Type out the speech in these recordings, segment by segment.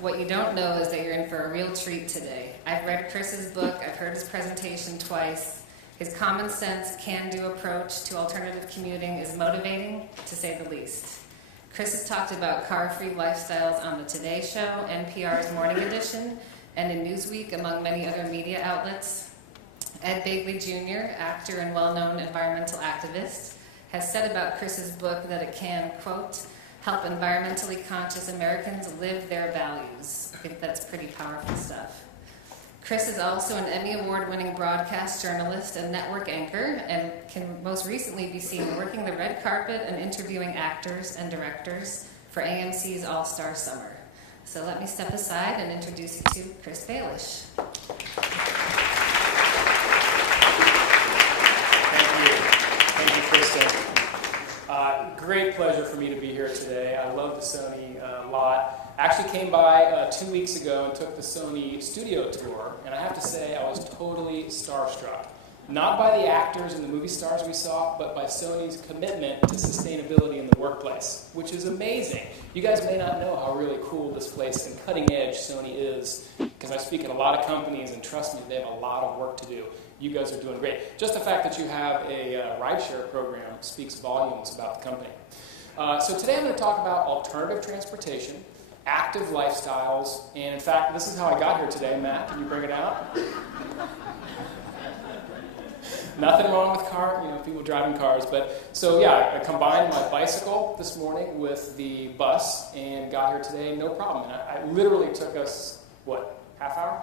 what you don't know is that you're in for a real treat today. I've read Chris's book, I've heard his presentation twice. His common sense, can-do approach to alternative commuting is motivating, to say the least. Chris has talked about car-free lifestyles on the Today Show, NPR's Morning Edition, and in Newsweek, among many other media outlets. Ed Begley Jr., actor and well-known environmental activist, has said about Chris's book that it can, quote, help environmentally conscious Americans live their values. I think that's pretty powerful stuff. Chris is also an Emmy Award-winning broadcast journalist and network anchor, and can most recently be seen working the red carpet and interviewing actors and directors for AMC's All-Star Summer. So let me step aside and introduce you to Chris Balish. Thank you, Kristen. Great pleasure for me to be here today. I love the Sony lot. Actually came by 2 weeks ago and took the Sony studio tour, and I have to say I was totally starstruck. Not by the actors and the movie stars we saw, but by Sony's commitment to sustainability in the workplace, which is amazing. You guys may not know how really cool this place and cutting edge Sony is, because I speak at a lot of companies, and trust me, they have a lot of work to do. You guys are doing great. Just the fact that you have a rideshare program speaks volumes about the company. So today I'm going to talk about alternative transportation, active lifestyles, and in fact, this is how I got here today. Matt, can you bring it out? Nothing wrong with people driving cars, but so yeah, I combined my bicycle this morning with the bus and got here today, no problem. And I literally took us, half hour?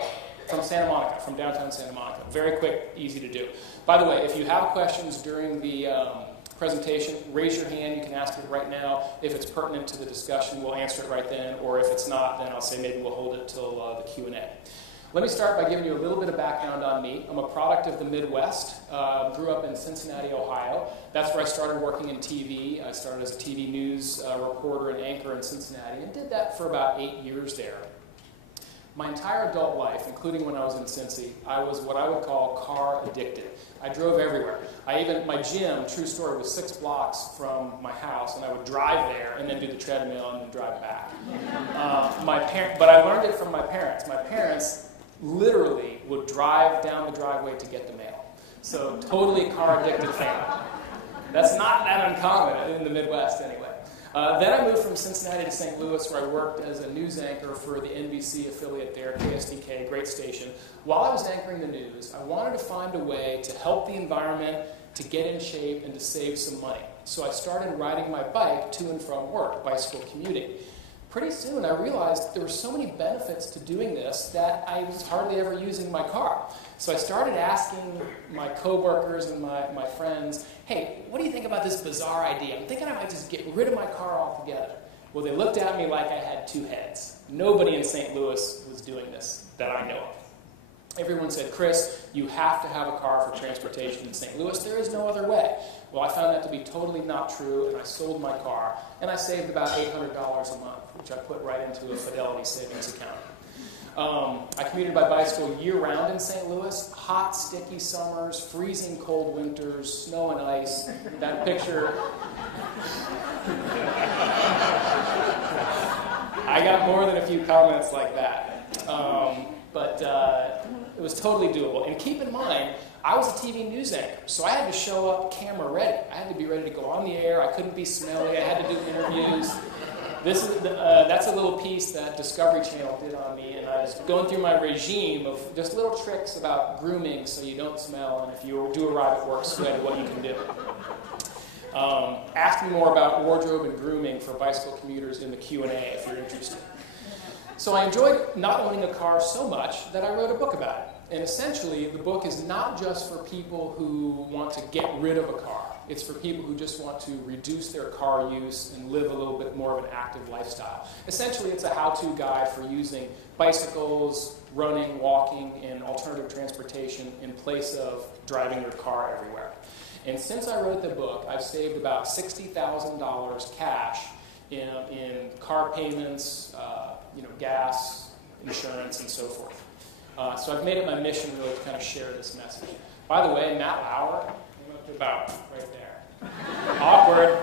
From Santa Monica, from downtown Santa Monica. Very quick, easy to do. By the way, if you have questions during the presentation, raise your hand. You can ask it right now. If it's pertinent to the discussion, we'll answer it right then, or if it's not, then I'll say maybe we'll hold it till the Q&A. Let me start by giving you a little bit of background on me. I'm a product of the Midwest. Grew up in Cincinnati, Ohio. That's where I started working in TV. I started as a TV news reporter and anchor in Cincinnati, and did that for about 8 years there. My entire adult life, including when I was in Cincy, I was what I would call car addicted. I drove everywhere. My gym, true story, was 6 blocks from my house, and I would drive there and then do the treadmill and then drive back. But I learned it from my parents. My parents literally would drive down the driveway to get the mail. So totally car addicted family. That's not that uncommon in the Midwest anyway. Then I moved from Cincinnati to St. Louis, where I worked as a news anchor for the NBC affiliate there, KSDK, great station. While I was anchoring the news, I wanted to find a way to help the environment, to get in shape, and to save some money. So I started riding my bike to and from work, bicycle commuting. Pretty soon I realized there were so many benefits to doing this that I was hardly ever using my car. So I started asking my coworkers and my friends, hey, what do you think about this bizarre idea? I'm thinking I might just get rid of my car altogether. Well, they looked at me like I had 2 heads. Nobody in St. Louis was doing this that I know of. Everyone said, Chris, you have to have a car for transportation in St. Louis. There is no other way. Well, I found that to be totally not true, and I sold my car, and I saved about $800 a month, which I put right into a Fidelity savings account. I commuted by bicycle year-round in St. Louis. Hot, sticky summers, freezing cold winters, snow and ice. That picture... I got more than a few comments like that. But it was totally doable. And keep in mind, I was a TV news anchor, so I had to show up camera ready. I had to be ready to go on the air. I couldn't be smelly. I had to do interviews. That's a little piece that Discovery Channel did on me, and I was going through my regime of just little tricks about grooming so you don't smell, and if you do arrive at work sweaty, what you can do. Ask me more about wardrobe and grooming for bicycle commuters in the Q&A if you're interested. So I enjoyed not owning a car so much that I wrote a book about it. And essentially, the book is not just for people who want to get rid of a car. It's for people who just want to reduce their car use and live a little bit more of an active lifestyle. Essentially, it's a how-to guide for using bicycles, running, walking, and alternative transportation in place of driving your car everywhere. And since I wrote the book, I've saved about $60,000 cash in car payments, gas, insurance, and so forth. So I've made it my mission really to kind of share this message. By the way, Matt Lauer, about right there. Awkward.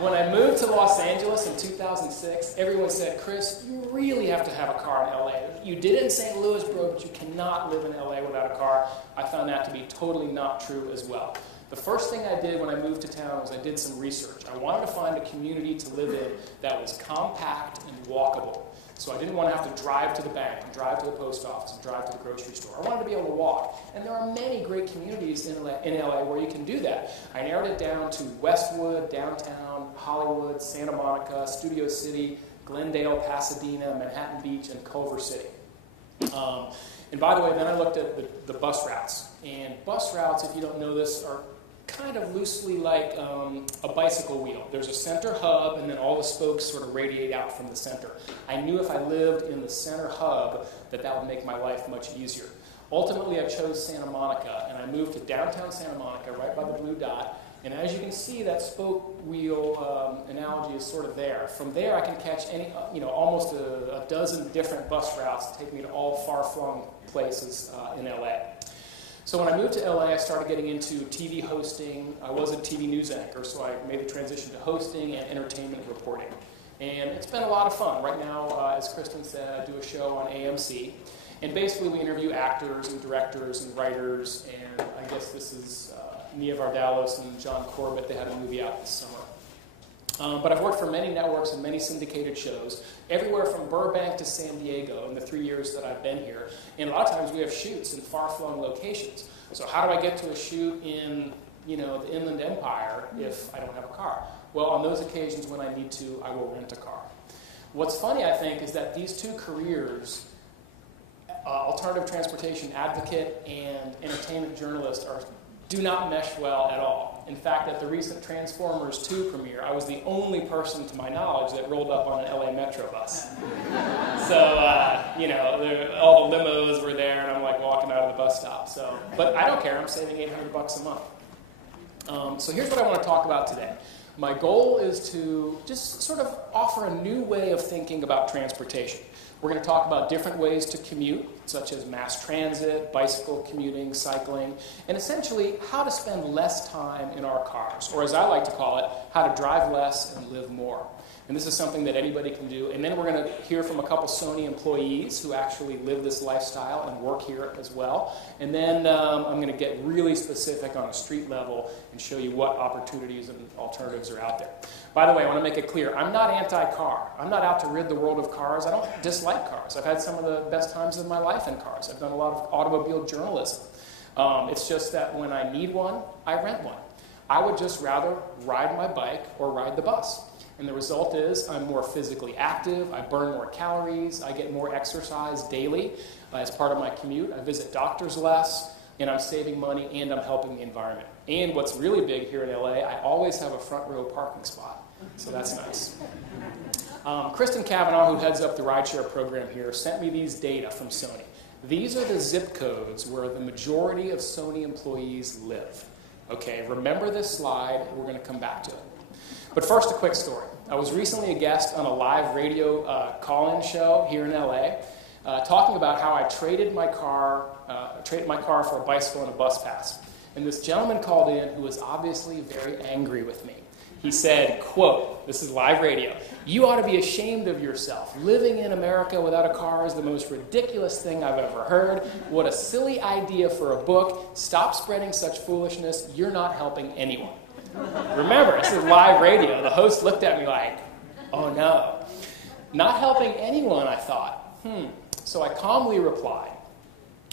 When I moved to Los Angeles in 2006, everyone said, Chris, you really have to have a car in LA. You did it in St. Louis, bro, but you cannot live in LA without a car. I found that to be totally not true as well. The first thing I did when I moved to town was I did some research. I wanted to find a community to live in that was compact and walkable. So I didn't want to have to drive to the bank, and drive to the post office, and drive to the grocery store. I wanted to be able to walk. And there are many great communities in LA where you can do that. I narrowed it down to Westwood, downtown, Hollywood, Santa Monica, Studio City, Glendale, Pasadena, Manhattan Beach, and Culver City. And by the way, then I looked at the bus routes. And bus routes, if you don't know this, are kind of loosely like a bicycle wheel. There's a center hub, and then all the spokes sort of radiate out from the center. I knew if I lived in the center hub that would make my life much easier. Ultimately, I chose Santa Monica, and I moved to downtown Santa Monica, right by the blue dot. And as you can see, that spoke wheel analogy is sort of there. From there, I can catch almost a dozen different bus routes that take me to all far-flung places in LA. So when I moved to LA, I started getting into TV hosting. I was a TV news anchor, so I made the transition to hosting and entertainment reporting. And it's been a lot of fun. Right now, as Kristen said, I do a show on AMC. And basically, we interview actors and directors and writers. And I guess this is Nia Vardalos and John Corbett. They had a movie out this summer. But I've worked for many networks and many syndicated shows, everywhere from Burbank to San Diego in the 3 years that I've been here. And a lot of times we have shoots in far-flung locations. So how do I get to a shoot in the Inland Empire if I don't have a car? Well, on those occasions when I need to, I will rent a car. What's funny, I think, is that these two careers, alternative transportation advocate and entertainment journalist, do not mesh well at all. In fact, at the recent Transformers 2 premiere, I was the only person, to my knowledge, that rolled up on an LA Metro bus. So, all the limos were there, and I'm like walking out of the bus stop. But I don't care. I'm saving $800 a month. So here's what I want to talk about today. My goal is to just sort of offer a new way of thinking about transportation. We're going to talk about different ways to commute, such as mass transit, bicycle commuting, cycling, and essentially how to spend less time in our cars, or as I like to call it, how to drive less and live more. And this is something that anybody can do. And then we're going to hear from a couple Sony employees who actually live this lifestyle and work here as well. And then I'm going to get really specific on a street level and show you what opportunities and alternatives are out there. By the way, I want to make it clear, I'm not anti-car. I'm not out to rid the world of cars. I don't dislike cars. I've had some of the best times of my life in cars. I've done a lot of automobile journalism. It's just that when I need one, I rent one. I would just rather ride my bike or ride the bus. And the result is I'm more physically active, I burn more calories, I get more exercise daily as part of my commute. I visit doctors less, and I'm saving money, and I'm helping the environment. And what's really big here in LA, I always have a front row parking spot. So that's nice. Kristen Cavanaugh, who heads up the rideshare program here, sent me these data from Sony. These are the zip codes where the majority of Sony employees live. Okay, remember this slide, we're going to come back to it. But first, a quick story. I was recently a guest on a live radio call-in show here in LA, talking about how I traded my car for a bicycle and a bus pass. And this gentleman called in who was obviously very angry with me. He said, quote, this is live radio, "You ought to be ashamed of yourself. Living in America without a car is the most ridiculous thing I've ever heard. What a silly idea for a book. Stop spreading such foolishness. You're not helping anyone." Remember, this is live radio. The host looked at me like, oh no. Not helping anyone, I thought. So I calmly replied,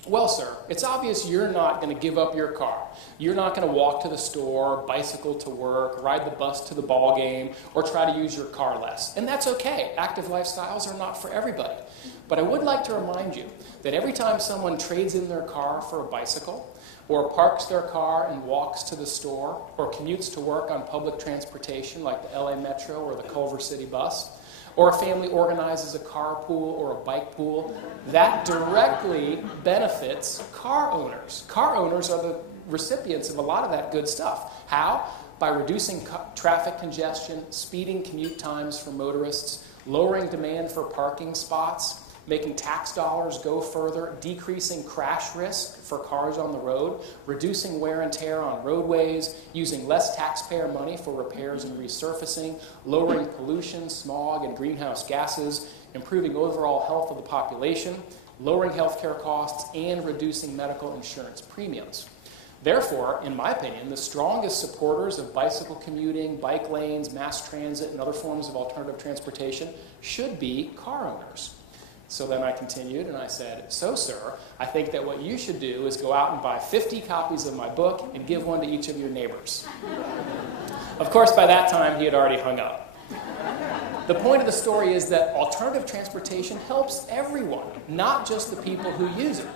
well, sir, it's obvious you're not going to give up your car. You're not going to walk to the store, bicycle to work, ride the bus to the ball game, or try to use your car less. And that's okay. Active lifestyles are not for everybody. But I would like to remind you that every time someone trades in their car for a bicycle, or parks their car and walks to the store, or commutes to work on public transportation like the LA Metro or the Culver City bus, or a family organizes a carpool or a bike pool, that directly benefits car owners. Car owners are the recipients of a lot of that good stuff. How? By reducing traffic congestion, speeding commute times for motorists, lowering demand for parking spots, making tax dollars go further, decreasing crash risk for cars on the road, reducing wear and tear on roadways, using less taxpayer money for repairs and resurfacing, lowering pollution, smog, and greenhouse gases, improving overall health of the population, lowering healthcare costs, and reducing medical insurance premiums. Therefore, in my opinion, the strongest supporters of bicycle commuting, bike lanes, mass transit, and other forms of alternative transportation should be car owners. So then I continued and I said, so sir, I think that what you should do is go out and buy 50 copies of my book and give one to each of your neighbors. Of course, by that time, he had already hung up. The point of the story is that alternative transportation helps everyone, not just the people who use it.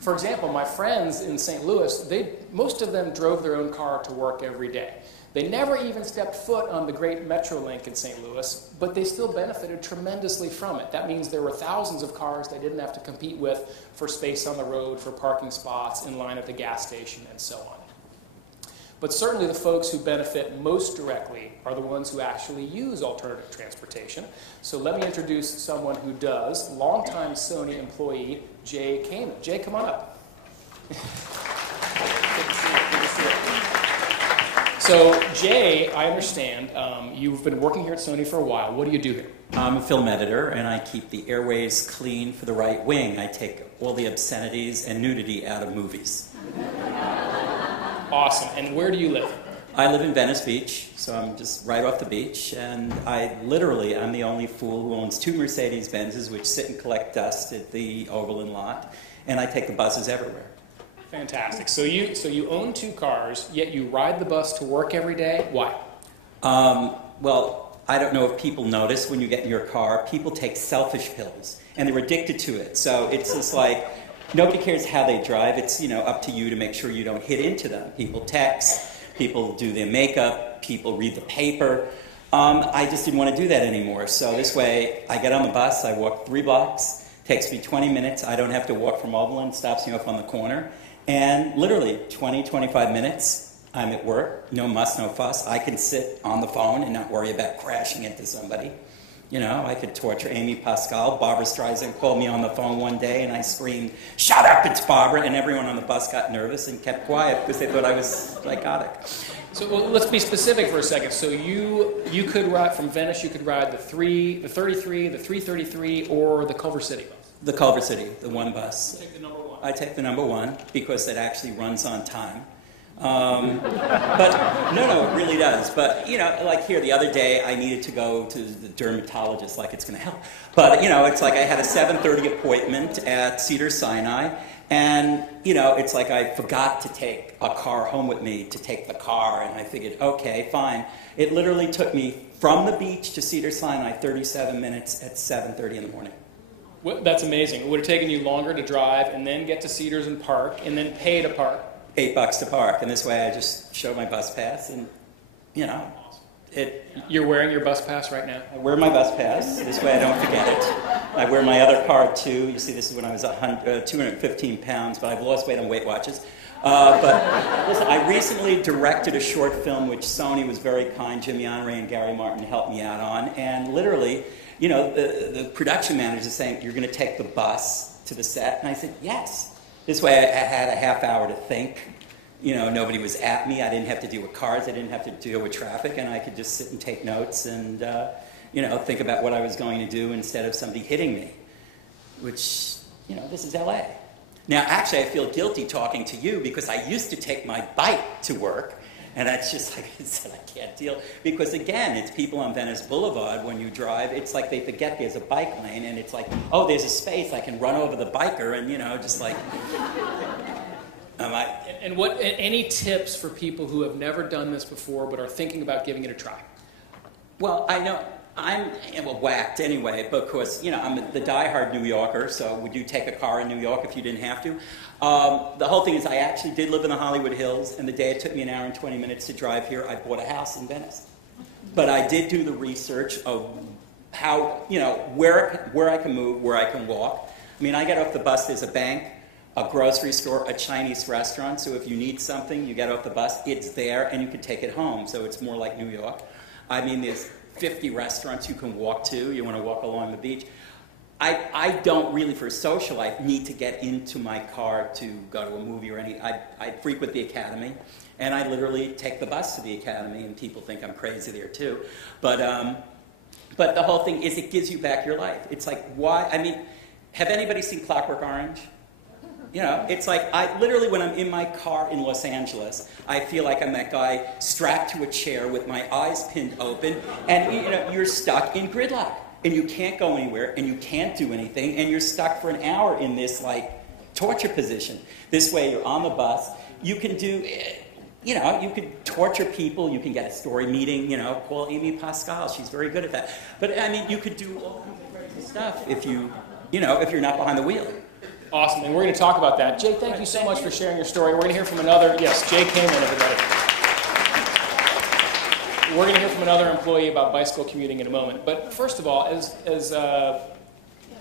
For example, my friends in St. Louis, most of them drove their own car to work every day. They never even stepped foot on the great Metrolink in St. Louis, but they still benefited tremendously from it. That means there were thousands of cars they didn't have to compete with for space on the road, for parking spots, in line at the gas station, and so on. But certainly the folks who benefit most directly are the ones who actually use alternative transportation. So let me introduce someone who does, longtime Sony employee, Jay Kamen. Jay, come on up. Good to see you. Good to see you. So, Jay, I understand you've been working here at Sony for a while. What do you do here? I'm a film editor, and I keep the airways clean for the right wing. I take all the obscenities and nudity out of movies. Awesome. And where do you live? I live in Venice Beach, so I'm just right off the beach, and I'm the only fool who owns 2 Mercedes-Benzes, which sit and collect dust at the Overland lot, and I take the buses everywhere. Fantastic. So you own 2 cars, yet you ride the bus to work every day. Why? Well, I don't know if people notice when you get in your car, people take selfish pills, and they're addicted to it. So it's just like, nobody cares how they drive. It's, up to you to make sure you don't hit into them. People text, people do their makeup, people read the paper. I just didn't want to do that anymore. So this way, I get on the bus, I walk 3 blocks, takes me 20 minutes. I don't have to walk from Overland, stops me off on the corner. And literally 20, 25 minutes, I'm at work, no muss, no fuss. I can sit on the phone and not worry about crashing into somebody. I could torture Amy Pascal. Barbara Streisand called me on the phone one day and I screamed, "Shut up, it's Barbara," and everyone on the bus got nervous and kept quiet because they thought I was psychotic. So let's be specific for a second. So you could ride from Venice, you could ride the 33, the 333, or the Culver City bus? The Culver City, the 1 bus. You take the number 1. I take the number 1 because it actually runs on time. But no, it really does. But, like here the other day, I needed to go to the dermatologist, like it's going to help. But, it's like I had a 7:30 appointment at Cedars-Sinai, and, it's like I forgot to take a car home with me to take the car, and I figured, okay, fine. It literally took me from the beach to Cedars-Sinai 37 minutes at 7:30 in the morning. Well, that's amazing. It would have taken you longer to drive and then get to Cedars and park and then pay to park. $8 to park, and this way I just show my bus pass, and You're wearing your bus pass right now? I wear my bus pass. This way I don't forget it. I wear my other card too. You see, this is when I was 215 pounds, but I've lost weight on Weight Watchers. But listen, I recently directed a short film which Sony was very kind. Jimmy Honore and Gary Martin helped me out on, and literally, the production manager is saying, "You're going to take the bus to the set?" And I said, "Yes." This way I had a half hour to think. Nobody was at me. I didn't have to deal with cars. I didn't have to deal with traffic. And I could just sit and take notes and, think about what I was going to do instead of somebody hitting me. Which, this is LA. Now, actually, I feel guilty talking to you because I used to take my bike to work. And that's just like I said, I can't deal. Because again, it's people on Venice Boulevard, when you drive, it's like they forget there's a bike lane, and it's like, oh, there's a space, I can run over the biker, and just like... And any tips for people who have never done this before but are thinking about giving it a try? Well, I know I'm whacked anyway because, I'm the diehard New Yorker, so would you take a car in New York if you didn't have to? The whole thing is I actually did live in the Hollywood Hills, and the day it took me an hour and 20 minutes to drive here, I bought a house in Venice. But I did do the research of how, where I can move, where I can walk. I mean, I get off the bus, there's a bank, a grocery store, a Chinese restaurant, so if you need something, you get off the bus, it's there, and you can take it home, so it's more like New York. I mean, there's 50 restaurants you can walk to. You want to walk along the beach. I don't really, for social life, need to get into my car to go to a movie or I frequent the Academy, and I literally take the bus to the Academy, and people think I'm crazy there too. But the whole thing is it gives you back your life. It's like, why? I mean, have anybody seen Clockwork Orange? You know, it's like, I literally, when I'm in my car in Los Angeles, I feel like I'm that guy strapped to a chair with my eyes pinned open, and you know, you're stuck in gridlock. And you can't go anywhere, and you can't do anything, and you're stuck for an hour in this, like, torture position. This way, you're on the bus. You can do, you know, you could torture people. You can get a story meeting, you know, call Amy Pascal. She's very good at that. But, I mean, you could do all kinds of crazy stuff if you know, if you're not behind the wheel. Awesome, and we're going to talk about that. Jay, thank you so much for sharing your story. We're going to hear from another, yes, Jay came in, everybody. We're going to hear from another employee about bicycle commuting in a moment. But first of all, as I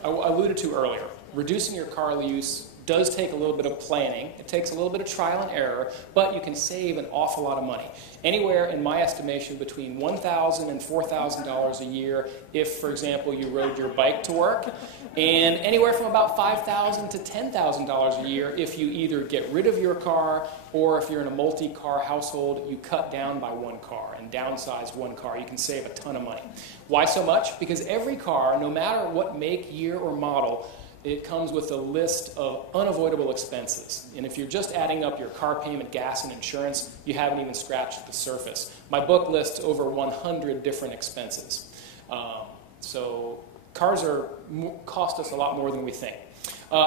alluded to earlier, reducing your car use does take a little bit of planning. It takes a little bit of trial and error, but you can save an awful lot of money. Anywhere, in my estimation, between $1,000 and $4,000 a year if, for example, you rode your bike to work, and anywhere from about $5,000 to $10,000 a year if you either get rid of your car or if you're in a multi-car household, you cut down by one car and downsize one car. You can save a ton of money. Why so much? Because every car, no matter what make, year, or model, it comes with a list of unavoidable expenses. And if you're just adding up your car payment, gas, and insurance, you haven't even scratched the surface. My book lists over 100 different expenses. So cars cost us a lot more than we think.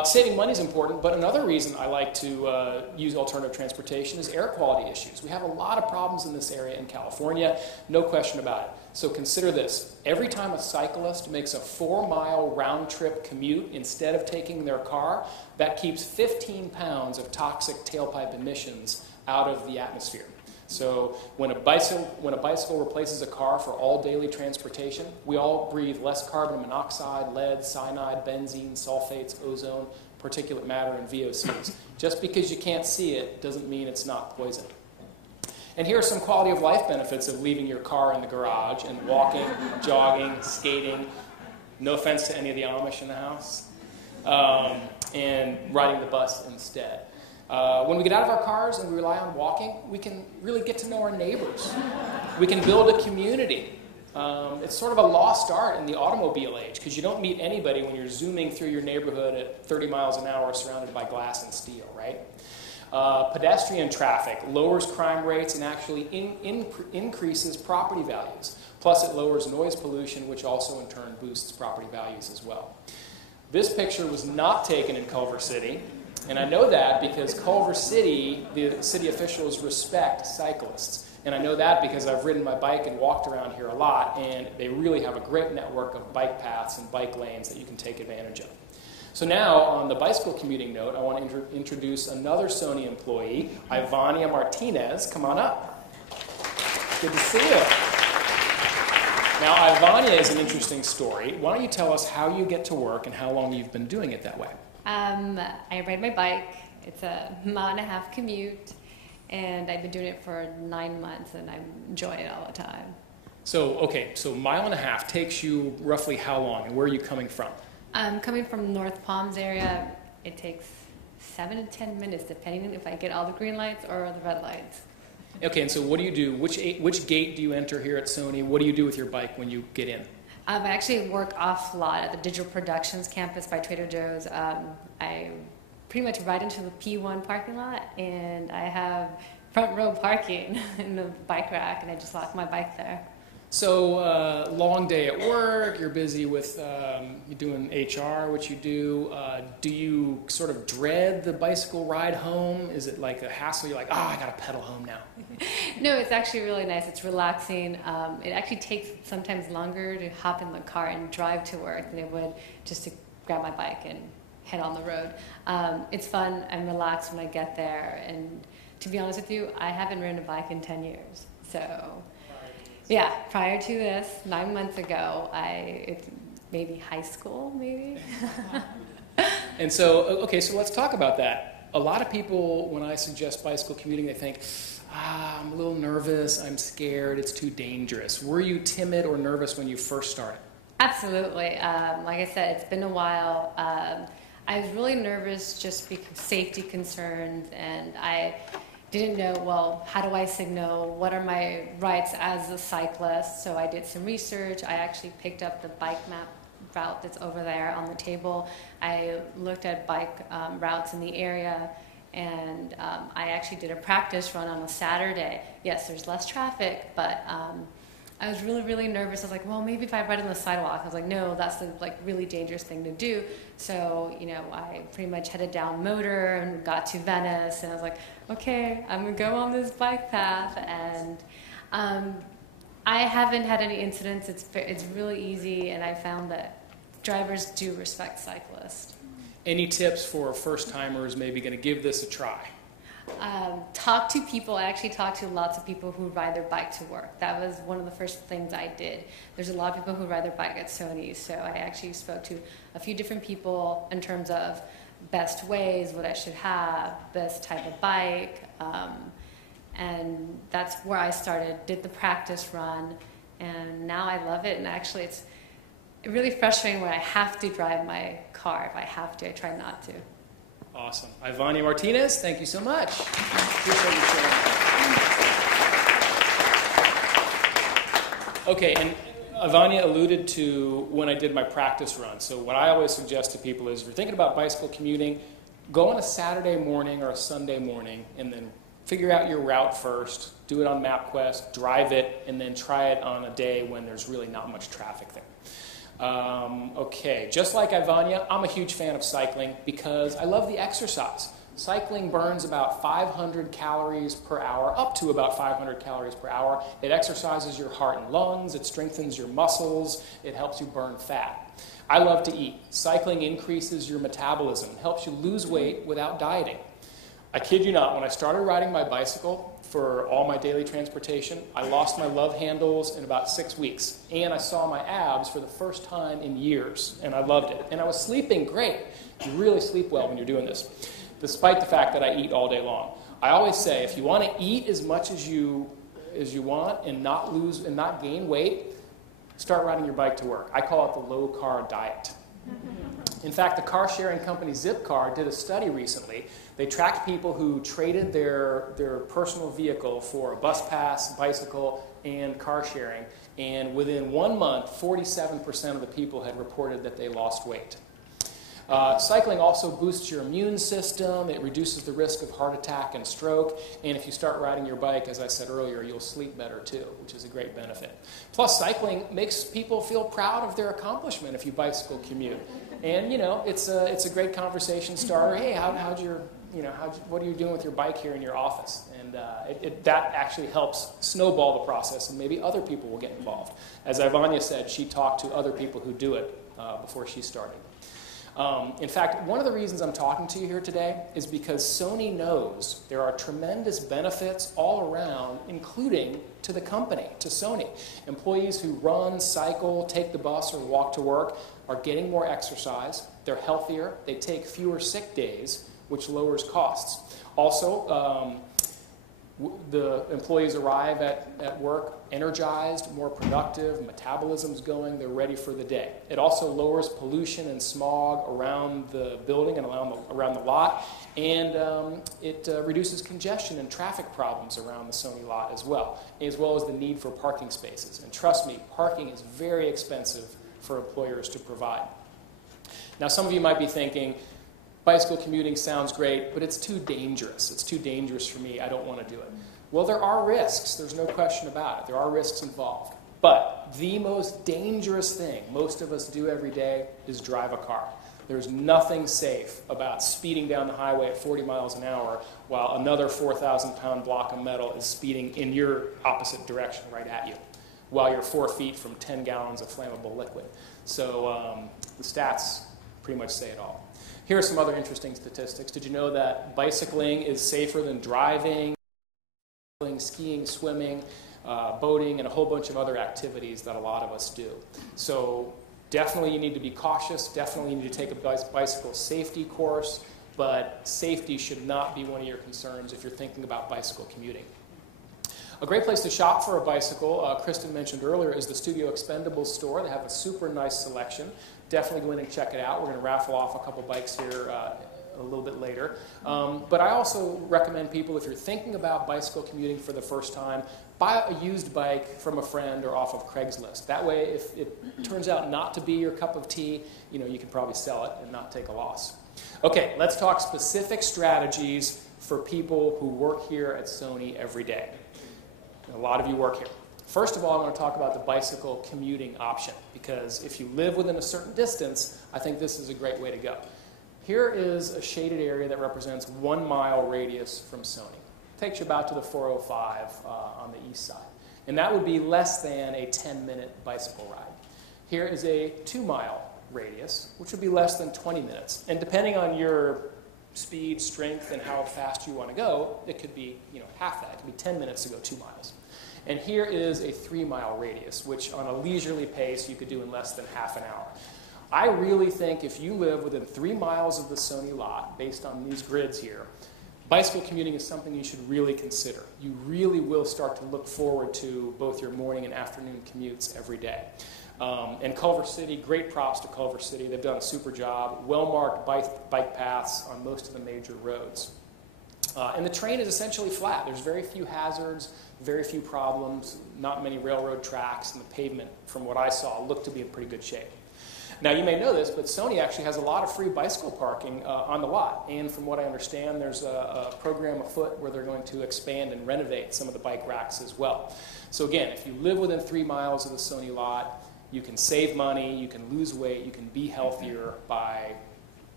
Saving money is important, but another reason I like to use alternative transportation is air quality issues. We have a lot of problems in this area in California, no question about it. So consider this. Every time a cyclist makes a 4-mile round-trip commute instead of taking their car, that keeps 15 pounds of toxic tailpipe emissions out of the atmosphere. So when a bicycle replaces a car for all daily transportation, we all breathe less carbon monoxide, lead, cyanide, benzene, sulfates, ozone, particulate matter, and VOCs. Just because you can't see it doesn't mean it's not poison. And here are some quality of life benefits of leaving your car in the garage and walking, jogging, skating, no offense to any of the Amish in the house, and riding the bus instead. When we get out of our cars and we rely on walking, we can really get to know our neighbors. We can build a community. It's sort of a lost art in the automobile age because you don't meet anybody when you're zooming through your neighborhood at 30 miles an hour surrounded by glass and steel, right? Pedestrian traffic lowers crime rates and actually increases property values. Plus, it lowers noise pollution, which also in turn boosts property values as well. This picture was not taken in Culver City. And I know that because Culver City, the city officials respect cyclists. And I know that because I've ridden my bike and walked around here a lot, and they really have a great network of bike paths and bike lanes that you can take advantage of. So now, on the bicycle commuting note, I want to introduce another Sony employee, Ivania Martinez. Come on up. Good to see you. Now, Ivania is an interesting story. Why don't you tell us how you get to work and how long you've been doing it that way? I ride my bike. It's a 1.5-mile commute, and I've been doing it for 9 months, and I enjoy it all the time. So, okay, so 1.5 miles takes you roughly how long, and where are you coming from? I'm coming from North Palms area. It takes 7 to 10 minutes, depending if I get all the green lights or the red lights. Okay, and so what do you do? Which gate do you enter here at Sony? What do you do with your bike when you get in? I actually work off lot at the Digital Productions campus by Trader Joe's. I pretty much ride into the P1 parking lot, and I have front row parking in the bike rack, and I just lock my bike there. So, long day at work, you're busy with you're doing HR, what you do. Do you sort of dread the bicycle ride home? Is it like a hassle? You're like, I got to pedal home now. No, it's actually really nice. It's relaxing. It actually takes sometimes longer to hop in the car and drive to work than it would just to grab my bike and head on the road. It's fun. I'm relaxed when I get there. And to be honest with you, I haven't ridden a bike in 10 years. So... yeah, prior to this, 9 months ago, it's maybe high school, maybe. And so, okay, so let's talk about that. A lot of people, when I suggest bicycle commuting, they think, I'm a little nervous, I'm scared, it's too dangerous. Were you timid or nervous when you first started? Absolutely. Like I said, it's been a while. I was really nervous just because safety concerns, and I didn't know, well, how do I signal? What are my rights as a cyclist? So I did some research. I actually picked up the bike map route that's over there on the table. I looked at bike routes in the area, and I actually did a practice run on a Saturday. Yes, there's less traffic, but I was really, really nervous. I was like, well, maybe if I ride on the sidewalk. I was like, no, that's the really dangerous thing to do. So, I pretty much headed down Motor and got to Venice, and I was like, okay, I'm gonna go on this bike path. And I haven't had any incidents. It's really easy, and I found that drivers do respect cyclists. Any tips for first-timers maybe going to give this a try? Talk to people. I actually talked to lots of people who ride their bike to work. That was one of the first things I did. There's a lot of people who ride their bike at Sony, so I actually spoke to a few different people in terms of best ways, what I should have, best type of bike, and that's where I started, did the practice run, and now I love it. And actually it's really frustrating when I have to drive my car. If I have to, I try not to. Awesome. Ivania Martinez, thank you so much. Appreciate you sharing. Okay, and Ivania alluded to when I did my practice run. So what I always suggest to people is if you're thinking about bicycle commuting, go on a Saturday morning or a Sunday morning and then figure out your route first, do it on MapQuest, drive it, and then try it on a day when there's really not much traffic there. Okay, just like Ivania, I'm a huge fan of cycling because I love the exercise. Cycling burns about 500 calories per hour, up to about 500 calories per hour. It exercises your heart and lungs, it strengthens your muscles, it helps you burn fat. I love to eat. Cycling increases your metabolism, helps you lose weight without dieting. I kid you not, when I started riding my bicycle for all my daily transportation, I lost my love handles in about 6 weeks. And I saw my abs for the first time in years, and I loved it. And I was sleeping great. You really sleep well when you're doing this, despite the fact that I eat all day long. I always say, if you want to eat as much as you want and not gain weight, start riding your bike to work. I call it the low-carb diet. In fact, the car-sharing company Zipcar did a study recently. They tracked people who traded their personal vehicle for a bus pass, bicycle, and car sharing. And within 1 month, 47% of the people had reported that they lost weight. Cycling also boosts your immune system. It reduces the risk of heart attack and stroke. And if you start riding your bike, as I said earlier, you'll sleep better too, which is a great benefit. Plus, cycling makes people feel proud of their accomplishment if you bicycle commute. And, it's a great conversation starter. Hey, what are you doing with your bike here in your office? And that actually helps snowball the process, and maybe other people will get involved. As Ivania said, she talked to other people who do it before she started. In fact, one of the reasons I'm talking to you here today is because Sony knows there are tremendous benefits all around, including to the company, to Sony. Employees who run, cycle, take the bus, or walk to work are getting more exercise. They're healthier. They take fewer sick days, which lowers costs. Also, the employees arrive at work energized, more productive, metabolism's going, they're ready for the day. It also lowers pollution and smog around the building and around the lot, and it reduces congestion and traffic problems around the Sony lot as well as the need for parking spaces. And trust me, parking is very expensive for employers to provide. Now, some of you might be thinking, bicycle commuting sounds great, but it's too dangerous. It's too dangerous for me. I don't want to do it. Well, there are risks. There's no question about it. There are risks involved. But the most dangerous thing most of us do every day is drive a car. There's nothing safe about speeding down the highway at 40 miles an hour while another 4,000-pound block of metal is speeding in your opposite direction right at you while you're 4 feet from 10 gallons of flammable liquid. So the stats pretty much say it all. Here are some other interesting statistics. Did you know that bicycling is safer than driving, skiing, swimming, boating, and a whole bunch of other activities that a lot of us do? So definitely you need to be cautious. Definitely you need to take a bicycle safety course, but safety should not be one of your concerns if you're thinking about bicycle commuting. A great place to shop for a bicycle, Kristen mentioned earlier, is the Studio Expendables store. They have a super nice selection. Definitely go in and check it out. We're going to raffle off a couple bikes here a little bit later. But I also recommend people, if you're thinking about bicycle commuting for the first time, buy a used bike from a friend or off of Craigslist. That way, if it turns out not to be your cup of tea, you can probably sell it and not take a loss. Okay, let's talk specific strategies for people who work here at Sony every day. A lot of you work here. First of all, I want to talk about the bicycle commuting option, because if you live within a certain distance, I think this is a great way to go. Here is a shaded area that represents 1 mile radius from Sony. It takes you about to the 405 on the east side. And that would be less than a 10-minute bicycle ride. Here is a 2-mile radius, which would be less than 20 minutes. And depending on your speed, strength, and how fast you want to go, it could be half that. It could be 10 minutes to go 2 miles. And here is a 3-mile radius, which on a leisurely pace you could do in less than half an hour. I really think if you live within 3 miles of the Sony lot, based on these grids here, bicycle commuting is something you should really consider. You really will start to look forward to both your morning and afternoon commutes every day. And Culver City, great props to Culver City. They've done a super job. Well-marked bike paths on most of the major roads. And the terrain is essentially flat. There's very few hazards, very few problems, not many railroad tracks, and the pavement, from what I saw, looked to be in pretty good shape. Now, you may know this, but Sony actually has a lot of free bicycle parking on the lot. And from what I understand, there's a program afoot where they're going to expand and renovate some of the bike racks as well. So again, if you live within 3 miles of the Sony lot, you can save money, you can lose weight, you can be healthier by,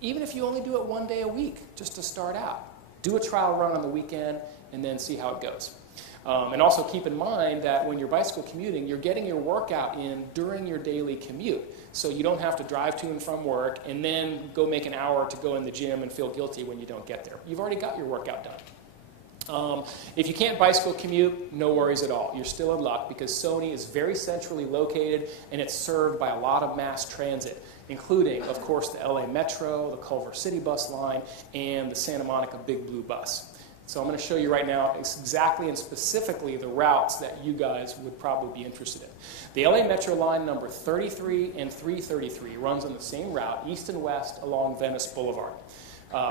even if you only do it 1 day a week, just to start out. Do a trial run on the weekend and then see how it goes. And also keep in mind that when you're bicycle commuting, you're getting your workout in during your daily commute. So you don't have to drive to and from work and then go make an hour to go in the gym and feel guilty when you don't get there. You've already got your workout done. If you can't bicycle commute, no worries at all. You're still in luck because Sony is very centrally located and it's served by a lot of mass transit, including, of course, the LA Metro, the Culver City bus line, and the Santa Monica Big Blue bus. So I'm going to show you right now exactly and specifically the routes that you guys would probably be interested in. The LA Metro line number 33 and 333 runs on the same route, east and west along Venice Boulevard,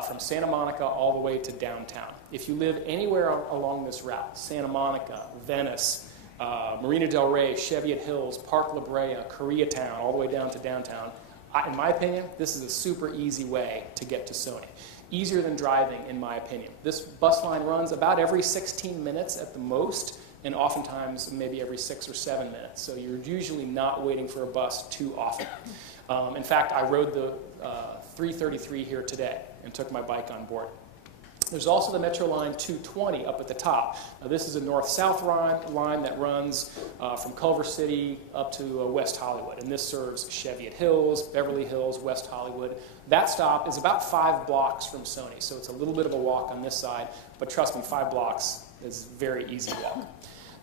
from Santa Monica all the way to downtown. If you live anywhere along this route, Santa Monica, Venice, Marina del Rey, Cheviot Hills, Park La Brea, Koreatown, all the way down to downtown, in my opinion, this is a super easy way to get to Sony. Easier than driving, in my opinion. This bus line runs about every 16 minutes at the most, and oftentimes maybe every 6 or 7 minutes. So you're usually not waiting for a bus too often. In fact, I rode the 333 here today and took my bike on board. There's also the Metro Line 220 up at the top. Now, this is a north-south line that runs from Culver City up to West Hollywood. And this serves Cheviot Hills, Beverly Hills, West Hollywood. That stop is about 5 blocks from Sony, so it's a little bit of a walk on this side. But trust me, 5 blocks is a very easy walk.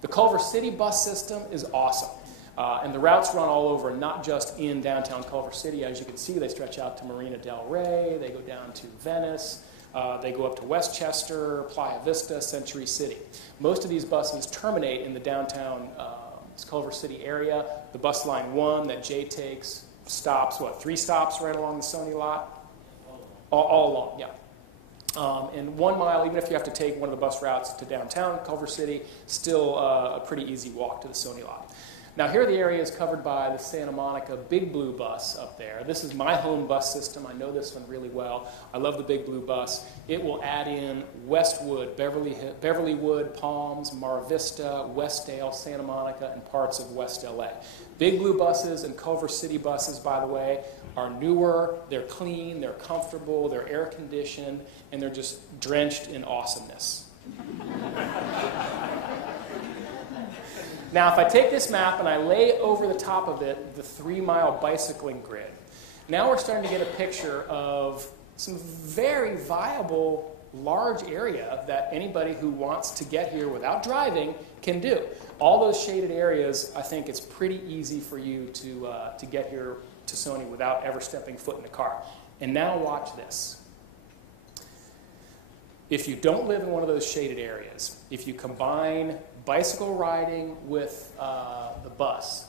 The Culver City bus system is awesome. And the routes run all over, not just in downtown Culver City. As you can see, they stretch out to Marina del Rey. They go down to Venice. They go up to Westchester, Playa Vista, Century City. Most of these buses terminate in the downtown Culver City area. The bus line 1 that Jay takes stops, 3 stops right along the Sony lot? All along, yeah. And 1 mile, even if you have to take one of the bus routes to downtown Culver City, still a pretty easy walk to the Sony lot. Now, here are the areas covered by the Santa Monica Big Blue bus up there. This is my home bus system. I know this one really well. I love the Big Blue bus. It will add in Westwood, Beverlywood, Palms, Mar Vista, Westdale, Santa Monica, and parts of West LA. Big Blue buses and Culver City buses, by the way, are newer, they're clean, they're comfortable, they're air-conditioned, and they're just drenched in awesomeness. Now, if I take this map and I lay over the top of it the 3-mile bicycling grid, now we're starting to get a picture of some very viable, large area that anybody who wants to get here without driving can do. All those shaded areas, I think it's pretty easy for you to get here to Sony without ever stepping foot in the car. And now watch this. If you don't live in one of those shaded areas, if you combine bicycle riding with the bus,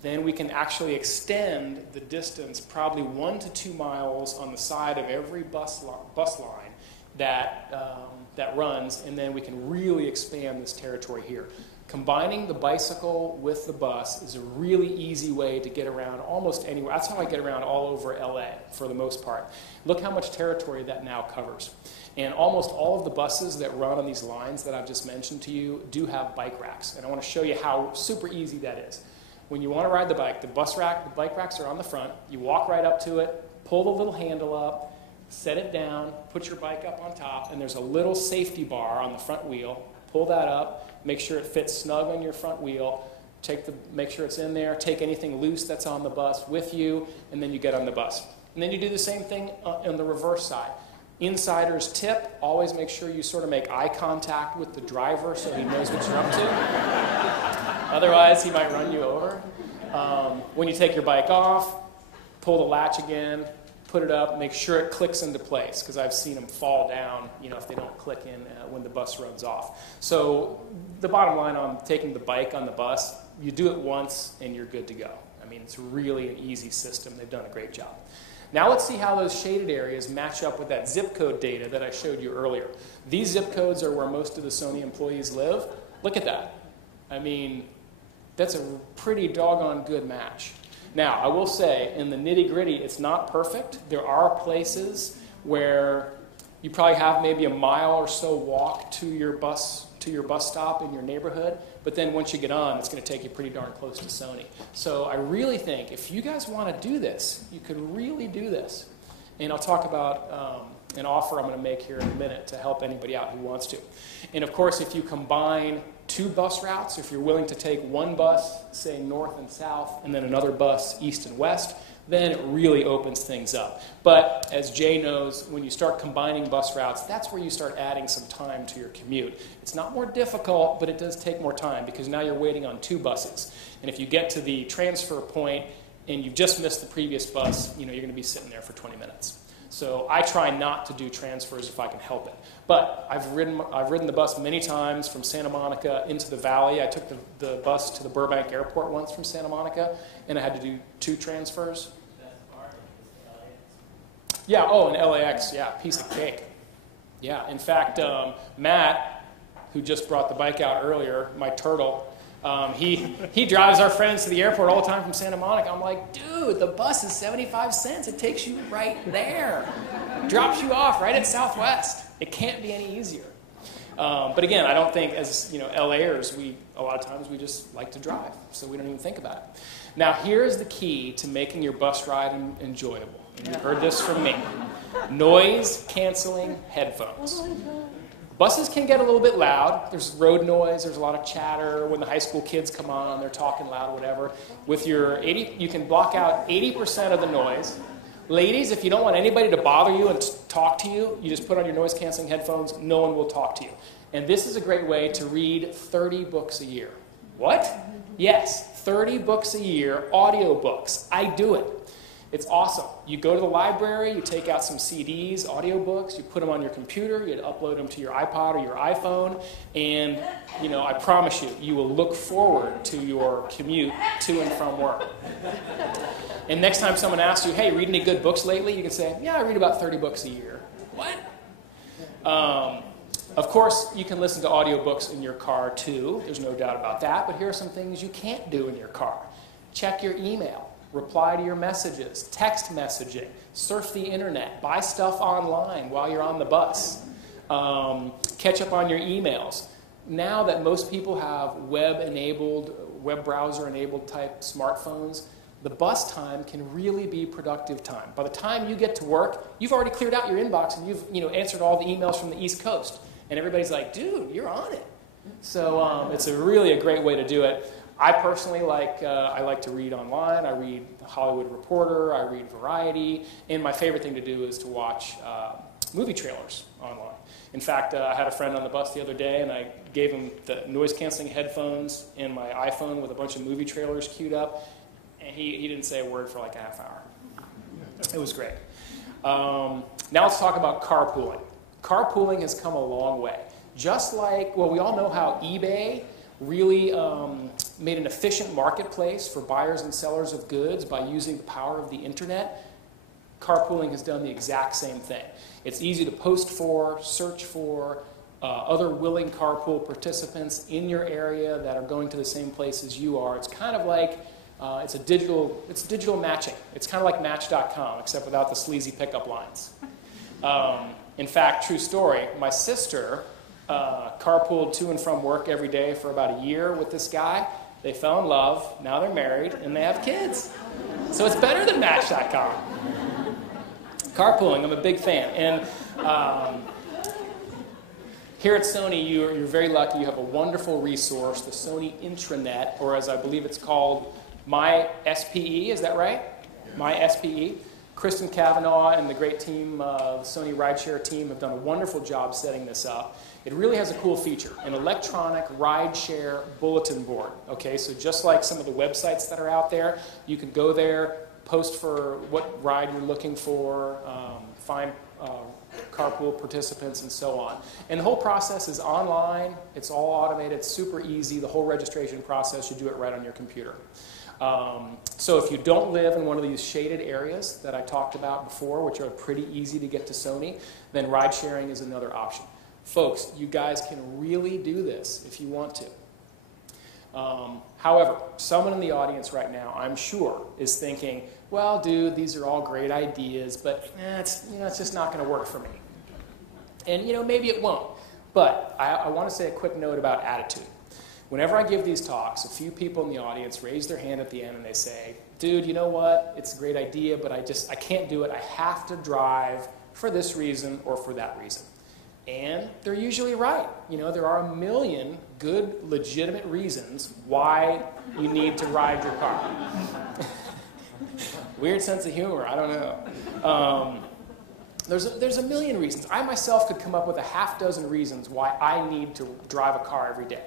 then we can actually extend the distance probably 1 to 2 miles on the side of every bus line that runs, and then we can really expand this territory here. Combining the bicycle with the bus is a really easy way to get around almost anywhere. That's how I get around all over LA for the most part. Look how much territory that now covers. And almost all of the buses that run on these lines that I've just mentioned to you do have bike racks. And I want to show you how super easy that is. When you want to ride the bike, the bike racks are on the front. You walk right up to it, pull the little handle up, set it down, put your bike up on top, and there's a little safety bar on the front wheel. Pull that up, make sure it fits snug on your front wheel, make sure it's in there, take anything loose that's on the bus with you, and then you get on the bus. And then you do the same thing on the reverse side. Insider's tip, always make sure you sort of make eye contact with the driver so he knows what you're up to. Otherwise, he might run you over. When you take your bike off, pull the latch again, put it up, make sure it clicks into place, because I've seen them fall down, if they don't click in when the bus runs off. So the bottom line on taking the bike on the bus, you do it once and you're good to go. I mean, it's really an easy system. They've done a great job. Now let's see how those shaded areas match up with that zip code data that I showed you earlier. These zip codes are where most of the Sony employees live. Look at that. I mean, that's a pretty doggone good match. Now, I will say, in the nitty-gritty, it's not perfect. There are places where you probably have maybe a mile or so walk to your bus stop in your neighborhood, but then once you get on, it's going to take you pretty darn close to Sony. So I really think if you guys want to do this, you could really do this. And I'll talk about an offer I'm going to make here in a minute to help anybody out who wants to. And of course, if you combine 2 bus routes, if you're willing to take one bus, say north and south, and then another bus east and west, then it really opens things up. But as Jay knows, when you start combining bus routes, that's where you start adding some time to your commute. It's not more difficult, but it does take more time because now you're waiting on 2 buses. And if you get to the transfer point and you've just missed the previous bus, you're going to be sitting there for 20 minutes. So I try not to do transfers if I can help it. But I've ridden the bus many times from Santa Monica into the valley. I took the bus to the Burbank Airport once from Santa Monica, and I had to do 2 transfers. Yeah, and LAX, yeah, piece of cake. Yeah, in fact, Matt, who just brought the bike out earlier, my turtle, he drives our friends to the airport all the time from Santa Monica. I'm like, dude, the bus is 75 cents. It takes you right there. Drops you off right at Southwest. It can't be any easier. But again, I don't think as LAers, a lot of times we just like to drive, so we don't even think about it. Now, here's the key to making your bus ride enjoyable. And you heard this from me. Noise-canceling headphones. Buses can get a little bit loud. There's road noise. There's a lot of chatter. When the high school kids come on, they're talking loud, whatever. With your you can block out 80% of the noise. Ladies, if you don't want anybody to bother you and talk to you, you just put on your noise-canceling headphones. No one will talk to you. And this is a great way to read 30 books a year. What? Yes, 30 books a year, audiobooks. I do it. It's awesome. You go to the library, you take out some CDs, audiobooks, you put them on your computer, you upload them to your iPod or your iPhone, and I promise you, you will look forward to your commute to and from work. And next time someone asks you, hey, read any good books lately? You can say, yeah, I read about 30 books a year. What? Of course, you can listen to audiobooks in your car too. There's no doubt about that. But here are some things you can't do in your car. Check your email. Reply to your messages, text messaging, surf the internet, buy stuff online while you're on the bus, catch up on your emails. Now that most people have web browser-enabled type smartphones, the bus time can really be productive time. By the time you get to work, you've already cleared out your inbox and you've answered all the emails from the East Coast. And everybody's like, dude, you're on it. So it's really a great way to do it. I personally like to read online. I read The Hollywood Reporter. I read Variety. And my favorite thing to do is to watch movie trailers online. In fact, I had a friend on the bus the other day, and I gave him the noise-canceling headphones and my iPhone with a bunch of movie trailers queued up, and he didn't say a word for like a half hour. It was great. Now let's talk about carpooling. carpooling has come a long way. Just like, well, we all know how eBay really made an efficient marketplace for buyers and sellers of goods by using the power of the internet. Carpooling has done the exact same thing. It's easy to post for, search for other willing carpool participants in your area that are going to the same place as you are. It's kind of like it's digital matching. It's kind of like Match.com, except without the sleazy pickup lines. In fact, true story, my sister carpooled to and from work every day for about a year with this guy. They fell in love, now they're married, and they have kids. So it's better than Match.com. Carpooling, I'm a big fan. And here at Sony, you're very lucky. You have a wonderful resource, the Sony intranet, or as I believe it's called, My SPE, is that right? My SPE. Kristen Cavanaugh and the great team, the Sony Rideshare team, have done a wonderful job setting this up. It really has a cool feature, an electronic rideshare bulletin board. Okay, so just like some of the websites that are out there, you can go there, post for what ride you're looking for, find carpool participants, and so on. And the whole process is online. It's all automated. It's super easy. The whole registration process, you do it right on your computer. So if you don't live in one of these shaded areas that I talked about before, which are pretty easy to get to Sony, then ride sharing is another option. Folks, you guys can really do this if you want to. However, someone in the audience right now, I'm sure, is thinking, well, dude, these are all great ideas, but it's just not going to work for me. And maybe it won't. But I want to say a quick note about attitude. Whenever I give these talks, a few people in the audience raise their hand at the end and they say, dude, you know what? It's a great idea, but I can't do it. I have to drive for this reason or for that reason. And they're usually right. There are a million good, legitimate reasons why you need to ride your car. Weird sense of humor, I don't know. There's a million reasons. I myself could come up with a half dozen reasons why I need to drive a car every day.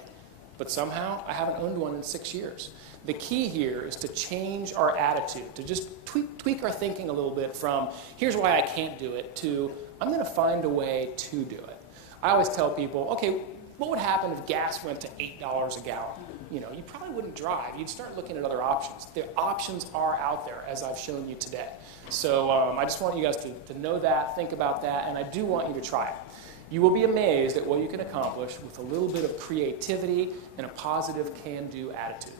But somehow, I haven't owned one in 6 years. The key here is to change our attitude, to just tweak our thinking a little bit from, here's why I can't do it, to, I'm going to find a way to do it. I always tell people, okay, what would happen if gas went to $8 a gallon? You probably wouldn't drive. You'd start looking at other options. The options are out there, as I've shown you today. So I just want you guys to know that, think about that, and I do want you to try it. You will be amazed at what you can accomplish with a little bit of creativity and a positive can-do attitude.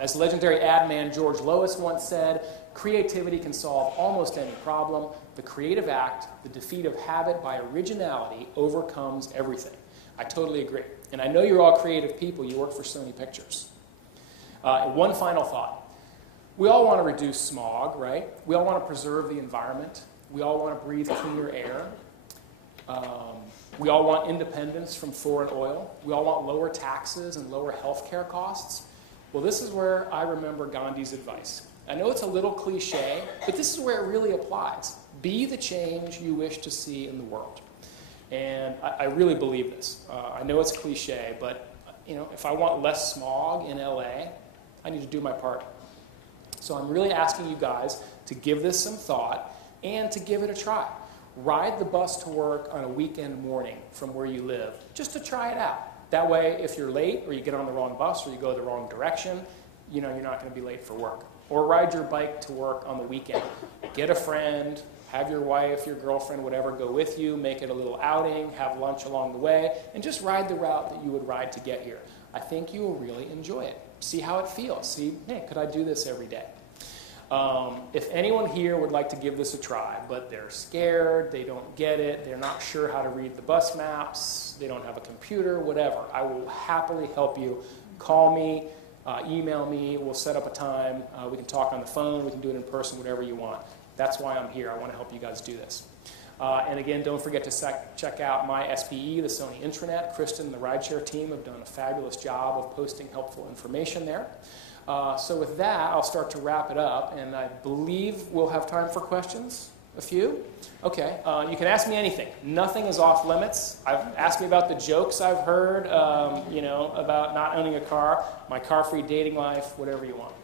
As legendary ad man George Lois once said, creativity can solve almost any problem. The creative act, the defeat of habit by originality, overcomes everything. I totally agree. And I know you're all creative people. You work for Sony Pictures. And one final thought. We all want to reduce smog, right? We all want to preserve the environment. We all want to breathe cleaner air. We all want independence from foreign oil. We all want lower taxes and lower health care costs. Well, this is where I remember Gandhi's advice. I know it's a little cliche, but this is where it really applies. Be the change you wish to see in the world. And I really believe this. I know it's cliche, but if I want less smog in LA, I need to do my part. So I'm really asking you guys to give this some thought and to give it a try. Ride the bus to work on a weekend morning from where you live, just to try it out. That way, if you're late or you get on the wrong bus or you go the wrong direction, you're not going to be late for work. Or ride your bike to work on the weekend. Get a friend, have your wife, your girlfriend, whatever, go with you, make it a little outing, have lunch along the way, and just ride the route that you would ride to get here. I think you will really enjoy it. See how it feels. See, hey, could I do this every day? If anyone here would like to give this a try, but they're scared, they don't get it, they're not sure how to read the bus maps, they don't have a computer, whatever, I will happily help you. Call me, email me, we'll set up a time, we can talk on the phone, we can do it in person, whatever you want. That's why I'm here. I want to help you guys do this. And again, don't forget to check out My SPE, the Sony intranet. Kristen and the Rideshare team have done a fabulous job of posting helpful information there. So with that, I'll start to wrap it up, and I believe we'll have time for questions. A few? Okay. You can ask me anything. Nothing is off limits. Ask me about the jokes I've heard, about not owning a car, my car-free dating life, whatever you want.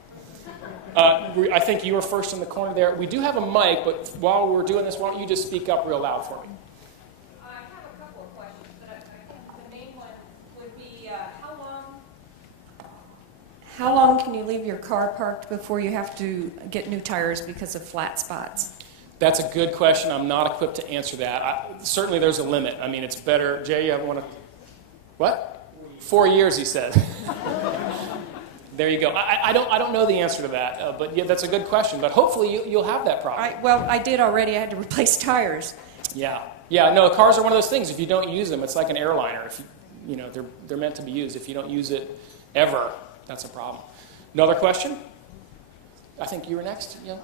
I think you were first in the corner there. We do have a mic, but while we're doing this, why don't you just speak up real loud for me? How long can you leave your car parked before you have to get new tires because of flat spots? That's a good question. I'm not equipped to answer that. Certainly there's a limit. I mean, it's better. Jay, you want to... What? 4 years, he said. There you go. I don't know the answer to that, but yeah, that's a good question. But hopefully you'll have that problem. Well, I did already. I had to replace tires. Yeah. Yeah, no, cars are one of those things. If you don't use them, it's like an airliner. If you know, they're meant to be used. If you don't use it ever, that's a problem. Another question? I think you were next. Yeah.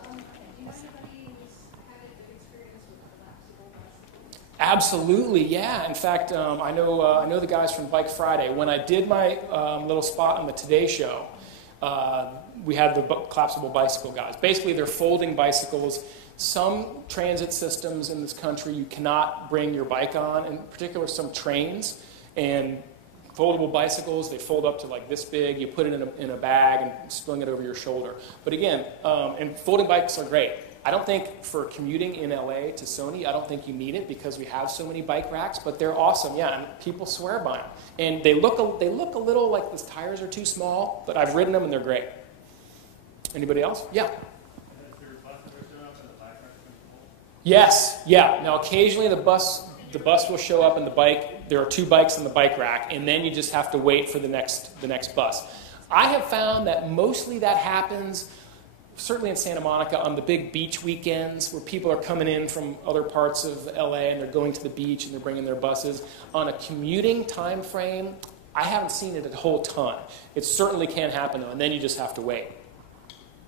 Absolutely, yeah. In fact, I know the guys from Bike Friday. When I did my little spot on the Today Show, we had the collapsible bicycle guys. Basically, they're folding bicycles. Some transit systems in this country you cannot bring your bike on, in particular some trains. And foldable bicycles, they fold up to like this big. You put it in a bag and sling it over your shoulder. But again, and folding bikes are great. I don't think for commuting in LA to Sony, I don't think you need it because we have so many bike racks, but they're awesome, yeah, and people swear by them. And they look a little like the tires are too small, but I've ridden them and they're great. Anybody else? Yeah. Yes, yeah. Now occasionally the bus will show up and the bike, there are 2 bikes in the bike rack, and then you just have to wait for the next bus. I have found that mostly that happens certainly in Santa Monica on the big beach weekends where people are coming in from other parts of LA and they're going to the beach and they're bringing their buses. On a commuting time frame, I haven't seen it a whole ton. It certainly can happen though, and then you just have to wait.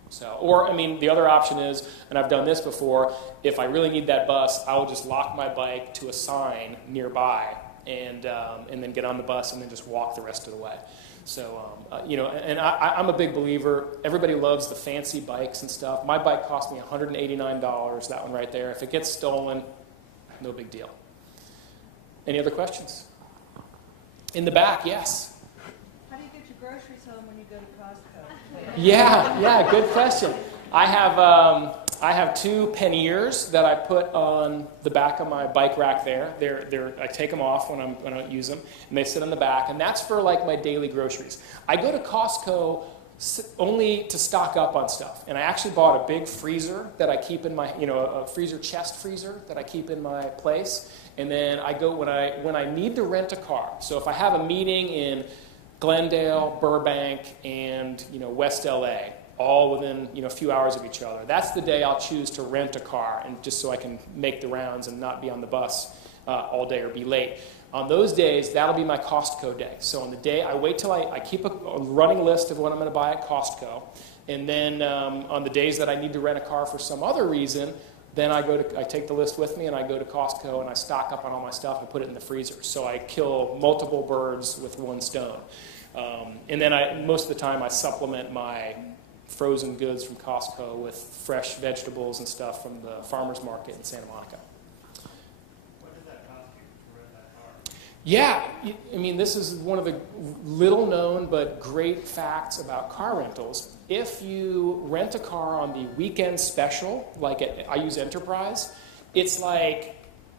So, or I mean, the other option is, and I've done this before, if I really need that bus, I will just lock my bike to a sign nearby and then get on the bus and then just walk the rest of the way. So, you know, and I'm a big believer. Everybody loves the fancy bikes and stuff. My bike cost me $189, that one right there. If it gets stolen, no big deal. Any other questions? In the back, yes. How do you get your groceries home when you go to Costco? Yeah, good question. I have 2 panniers that I put on the back of my bike rack there. I take them off when I don't use them, and they sit on the back, and that's for like my daily groceries. I go to Costco only to stock up on stuff, and I actually bought a big freezer that I keep in my, a chest freezer that I keep in my place, and then I go when I need to rent a car. So if I have a meeting in Glendale, Burbank, and West LA, all within a few hours of each other. That's the day I'll choose to rent a car, and just so I can make the rounds and not be on the bus all day or be late. On those days, that'll be my Costco day. So on the day, I wait till I keep a running list of what I'm going to buy at Costco, and then on the days that I need to rent a car for some other reason, then I take the list with me and I go to Costco and I stock up on all my stuff and put it in the freezer. So I kill multiple birds with one stone. And then most of the time I supplement my frozen goods from Costco with fresh vegetables and stuff from the farmer's market in Santa Monica. What does that cost you to rent that car? Yeah, I mean, this is one of the little known but great facts about car rentals. If you rent a car on the weekend special, like I use Enterprise, it's like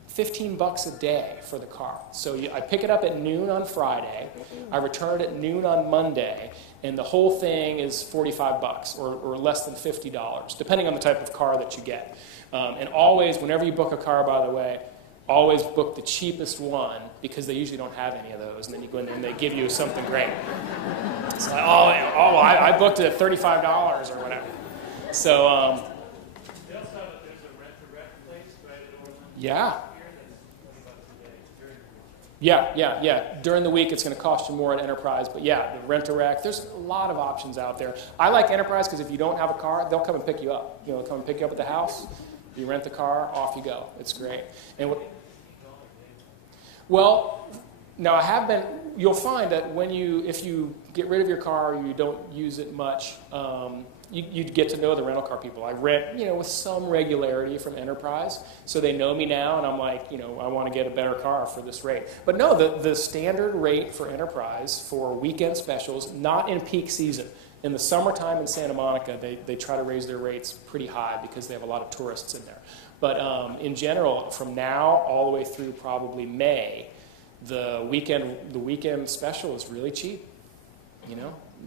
$15 a day for the car. So I pick it up at noon on Friday, I return it at noon on Monday, and the whole thing is $45 or less than $50, depending on the type of car that you get. And always, whenever you book a car, by the way, always book the cheapest one because they usually don't have any of those. And then you go in there and they give you something great. It's like, I booked it at $35 or whatever. So, They also have there's a rent-to-rent place right at Orland. Yeah. $20 a day Yeah. During the week, it's going to cost you more at Enterprise. But yeah, the rent-a-wreck, there's a lot of options out there. I like Enterprise because if you don't have a car, they'll come and pick you up. They'll come and pick you up at the house. You rent the car, off you go. It's great. And well, now I have been, you'll find that if you get rid of your car or you don't use it much, you get to know the rental car people. I rent, with some regularity from Enterprise, so they know me now, and I'm like, I want to get a better car for this rate. But no, the standard rate for Enterprise for weekend specials, not in peak season. In the summertime in Santa Monica, they try to raise their rates pretty high because they have a lot of tourists in there. But in general, from now all the way through probably May, the weekend special is really cheap.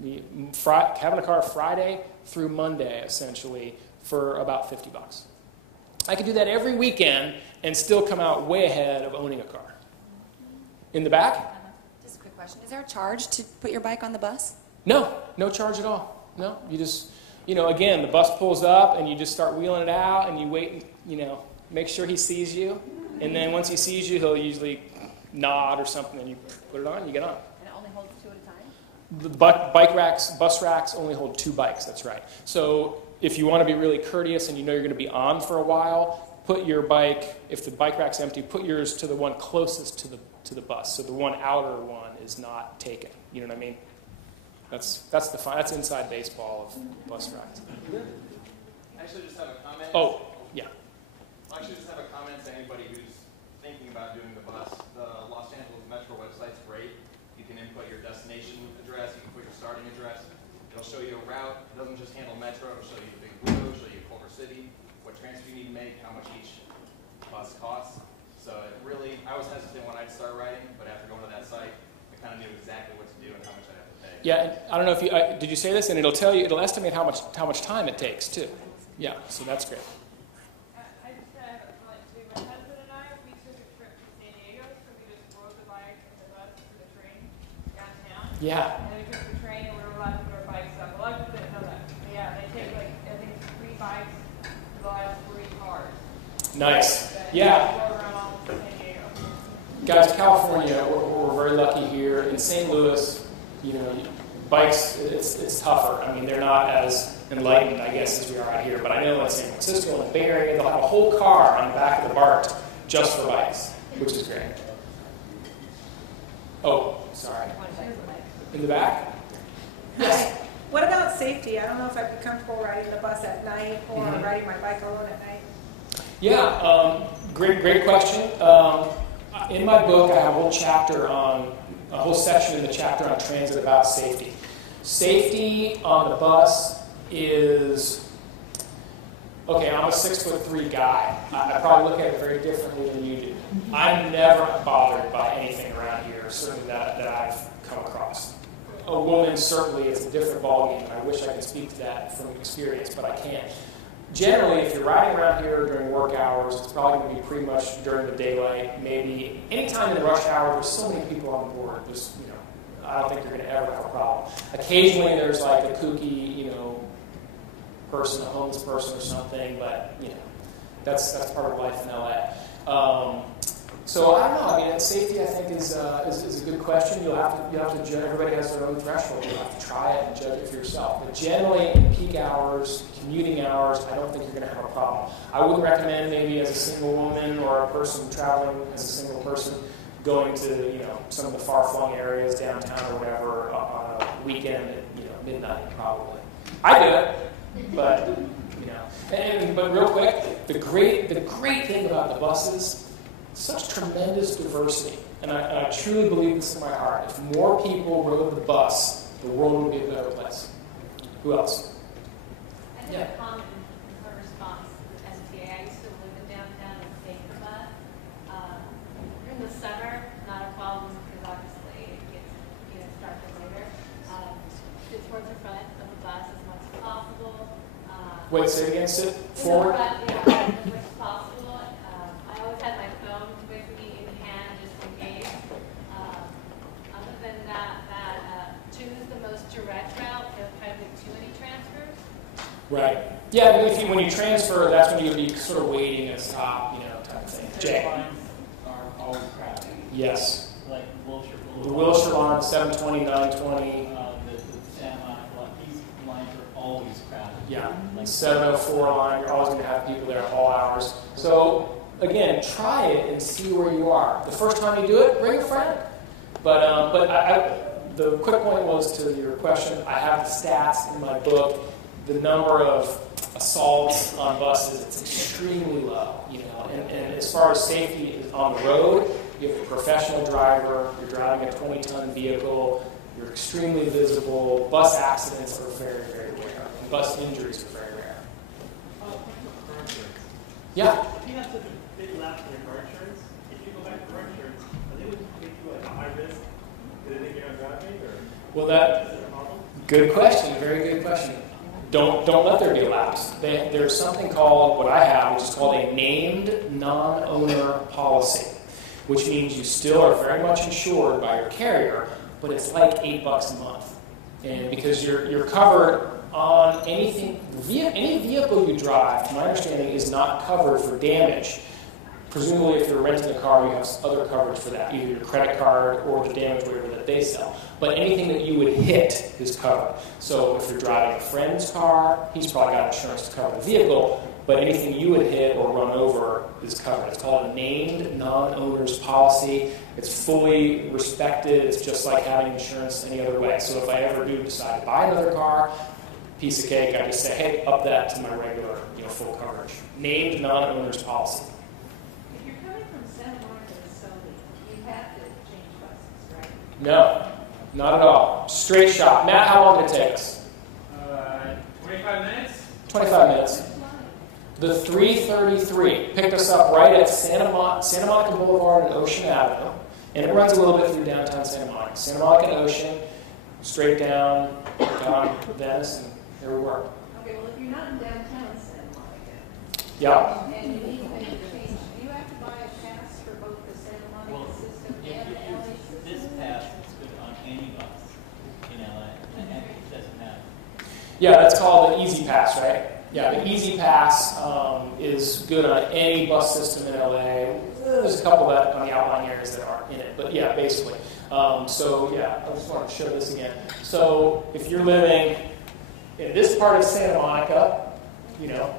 having a car Friday through Monday, essentially, for about $50. I could do that every weekend and still come out way ahead of owning a car. In the back? Just a quick question. Is there a charge to put your bike on the bus? No, no charge at all. No, you just, again, the bus pulls up and you just start wheeling it out and you wait, make sure he sees you. And then once he sees you, he'll usually nod or something and you put it on, you get on. And it only holds 2 at a time? The bus racks only hold 2 bikes, that's right. So if you want to be really courteous and you're going to be on for a while, put your bike, if the bike rack's empty, put yours to the one closest to the bus. So the one outer one is not taken. You know what I mean? That's inside baseball of bus racks. I actually just have a comment. Oh, yeah. I actually just have a comment to anybody who's thinking about doing the bus. The Los Angeles Metro website's great. You can input your destination address. You can put your starting address. It'll show you a route. It doesn't just handle Metro. It'll show you the Big Blue. It'll show you Culver City, what transfer you need to make, how much each bus costs. So it really, I was hesitant when I'd start writing, but after going to that site, I kind of knew exactly what to do and how much I have to pay. Yeah, and I don't know if did you say this? And it'll estimate how much time it takes too. Yeah, so that's great. I just have a comment too. My husband and I, we took a trip to San Diego, so we just rode the bike and the bus to the train downtown. Yeah. And we took the train and we were allowed to put our bikes up. A lot of people didn't know that. But yeah, they take I think 3 bikes to the last 3 cars. Nice. And Yeah. Go around San Diego. Guys, California, we're very lucky here. In St. Louis, bikes, it's tougher. I mean, they're not as enlightened, I guess, as we are out here. But I know in San Francisco and the Bay Area, they'll have a whole car on the back of the BART just for bikes, which is great. Oh, sorry. In the back? Yes. What about safety? I don't know if I'd be comfortable riding the bus at night or riding my bike alone at night. Yeah, great question. In my book, I have a whole section in the chapter on transit about safety. Safety on the bus is, okay, I'm a 6'3" guy. I probably look at it very differently than you do. I'm never bothered by anything around here, certainly that I've come across. A woman, certainly, it's a different ballgame. I wish I could speak to that from experience, but I can't. Generally, if you're riding around here during work hours, it's probably going to be pretty much during the daylight. Maybe anytime in rush hour, there's so many people on board. I don't think you're going to ever have a problem. Occasionally, there's like a kooky, person, a homeless person or something, but that's part of life in LA. So I don't know. I mean, safety, I think, is a good question. You'll have to judge. Everybody has their own threshold. You'll have to try it and judge it for yourself. But generally, in peak hours, commuting hours, I don't think you're going to have a problem. I wouldn't recommend maybe as a single woman or a person traveling as a single person going to some of the far-flung areas downtown or whatever on a weekend at midnight probably. I do it, but but real quick, the great thing about the buses. Such tremendous diversity, and I truly believe this in my heart. If more people rode the bus, the world would be a better place. Who else? I have a comment in response to the MTA. I used to live in downtown and take the bus. In the summer, not a problem because obviously it gets darker later. Sit towards the front of the bus as much as possible. Wait, say it again. Sit forward. As much as possible. I always had my phone with me in hand just in case. Other than that, choose the most direct route if I have too many transfers. Right. Yeah, but when you transfer, that's when you'll be sort of waiting at a stop, type of thing. Jay. Lines are always crowded. Yes. Like Wilshire The Boulevard. Wilshire line, 720, 920. The Santa Monica line, these lines are always crowded. Yeah. Like 704 line, you're always going to have people there at all hours. So, again, try it and see where you are. The first time you do it, bring a friend. But the quick point was to your question, I have the stats in my book. The number of assaults on buses, it's extremely low. And as far as safety is on the road, you have a professional driver, you're driving a 20-ton vehicle, you're extremely visible. Bus accidents are very, very rare. And bus injuries are very rare. Yeah? If you have such a big lapse in your car insurance, if you go back to car insurance, are they going to make you like a high risk? Do they think you're not driving? Or Well, is it a problem? Good question. Very good question. Don't let there be a lapse. There's something called, what I have, which is called a named non-owner policy, which means you still are very much insured by your carrier, but it's like $8 a month. And because you're covered on anything, any vehicle you drive, to my understanding, is not covered for damage. Presumably, if you're renting a car, you have other coverage for that, either your credit card or the damage waiver that they sell. But anything that you would hit is covered. So if you're driving a friend's car, he's probably got insurance to cover the vehicle, but anything you would hit or run over is covered. It's called a named non-owner's policy. It's fully respected. It's just like having insurance any other way. So if I ever do decide to buy another car, piece of cake, I just say, hey, up that to my regular, full coverage. Named non-owner's policy. If you're coming from Santa Monica to Sony, you have to change buses, right? No, not at all. Straight shot. Matt, how long did it take us? 25 minutes? 25 minutes. The 333 picked us up right at Santa Monica Boulevard and Ocean Avenue, and it runs a little bit through downtown Santa Monica. Santa Monica and Ocean, straight down Venice, and there we were. Okay, well, if you're not in downtown Santa Monica, Yeah. and you need to make a change, do you have to buy a pass for both the Santa Monica system and the LA system? This pass is good on any bus in LA, and it doesn't matter. Yeah, that's called the Easy Pass, right? Yeah, the Easy Pass is good on any bus system in LA. There's a couple that on the outlying areas that aren't in it, but yeah, basically. So yeah, I just want to show this again. So if you're living in this part of Santa Monica,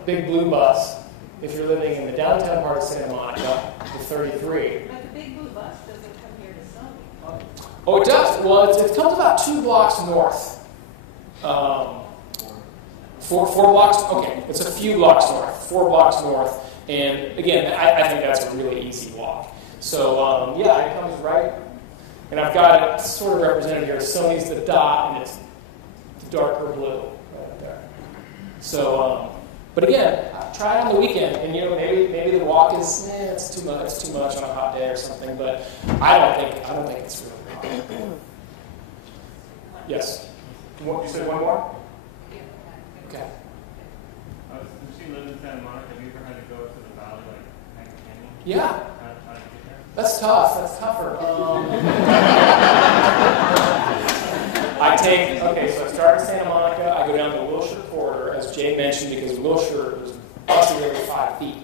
big blue bus. If you're living in the downtown part of Santa Monica, the 33. But the big blue bus doesn't come here to Sony. Oh, it does. Well, it comes about 2 blocks north. 4 blocks? Okay, it's a few blocks north. 4 blocks north. And again, I think that's a really easy walk. So yeah, it comes right. And I've got it sort of represented here. Sony's the dot, and it's darker blue right there. So, but again, try it on the weekend, and maybe the walk is it's too much. It's too much on a hot day or something. But I don't think it's really hot. Yes. You said one more? Okay. Since you live in Santa Monica, have you ever had to go to the valley, like Hank Canyon? Yeah. How did you get there? That's tough. That's tougher. So I start in Santa Monica. I go down the Wilshire corridor, as Jay mentioned, because Wilshire is busted every 5 feet.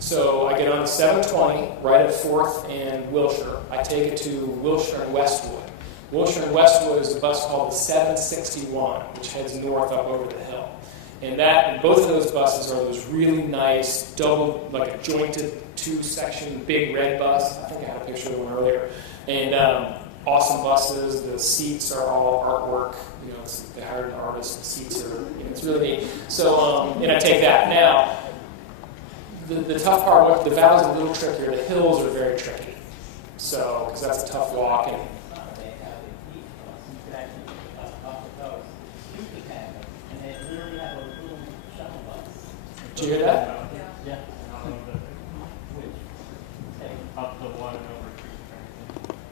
So I get on the 720 right at 4th and Wilshire. I take it to Wilshire and Westwood. Wilshire and Westwood is a bus called the 761, which heads north up over the hill. And both of those buses are those really nice, double, like a jointed 2-section big red bus. I think I had a picture of one earlier. And awesome buses. The seats are all artwork. They hired an artist. The seats are, it's really neat. So, and I take that. Now, the tough part, the valley's a little trickier. The hills are very tricky. So, because that's a tough walk. And did you hear that? Yeah. Up the one over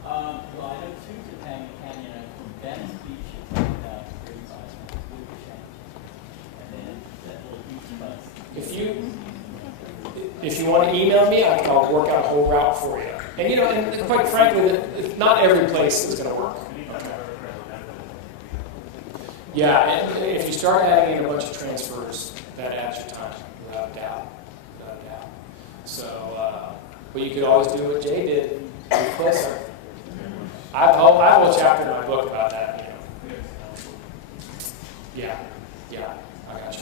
Well, I know 2 to Canyon, and from Venice Beach, it's about 35 minutes, we would change. And then that little beach bus. If you want to email me, I'll work out a whole route for you. And and quite frankly, not every place is going to work. Yeah, and if you start adding in a bunch of transfers, that adds your time, without a doubt. So, but you could always do what Jay did, replace her. I have a whole chapter in my book about that. Yeah, I got you.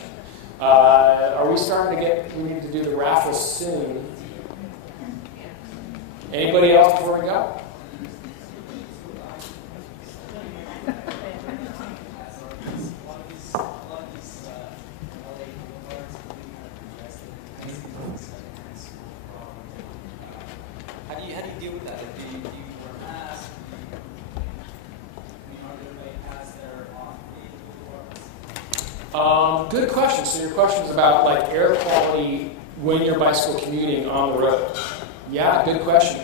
Are we starting to we need to do the raffle soon. Anybody else before we go? How do you deal with that? Do you wear masks? Are there pass that are off? Good question. So your question is about air quality when you're bicycle commuting on the road. Yeah, good question.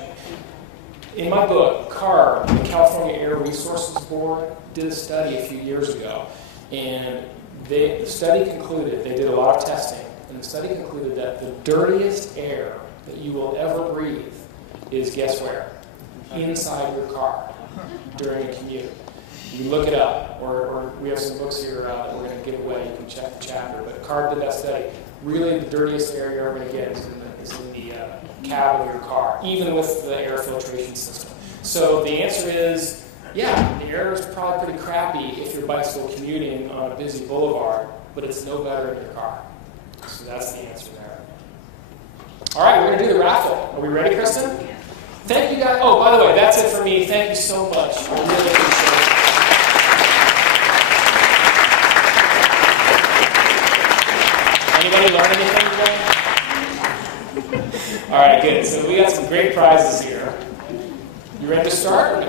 In my book, CARB, the California Air Resources Board, did a study a few years ago, and the study concluded, they did a lot of testing, and the study concluded that the dirtiest air that you will ever breathe is, guess where? Inside your car during a commute. You look it up, or we have some books here that we're going to give away. You can check the chapter. But CARB did that study. Really, the dirtiest air you're ever going to get is in the cab of your car, even with the air filtration system. So the answer is, yeah, the air is probably pretty crappy if you're bicycle commuting on a busy boulevard, but it's no better in your car. So that's the answer there. All right, we're going to do the raffle. Are we ready, Kristen? Thank you guys. Oh, by the way, that's it for me. Thank you so much. I really appreciate it. Anybody learn anything today? All right, good. So we got some great prizes here. You ready to start?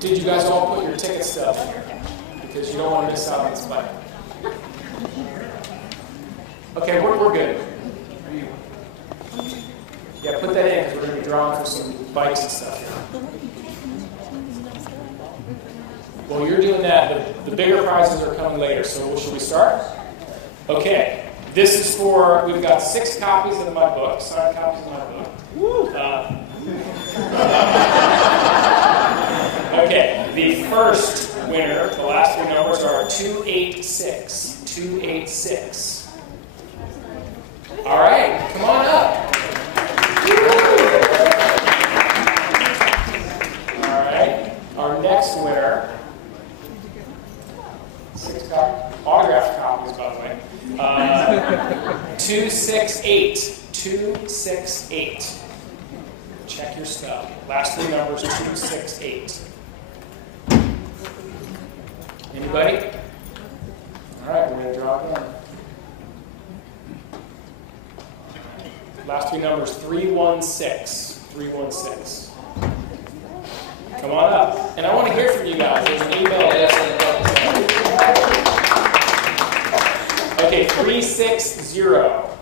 Did you guys all put your ticket stub in here? Because you don't want to miss out on this bike. Okay, we're good. Yeah, put that in because we're going to be drawing for some bikes and stuff here. While you're doing that, the bigger prizes are coming later. So should we start? Okay. This is for, we've got 6 copies of my book, signed copies of my book. Okay, the first winner, the last 3 numbers are 286. 286. All right, come on up. All right, our next winner, 6 autographed copies, by the way. 268. 268. Check your stuff. Last 3 numbers, 268. Anybody? All right, we're going to draw again. Last 3 numbers, 316. 316. Come on up. And I want to hear from you guys. There's an email address in the book. Okay, 360.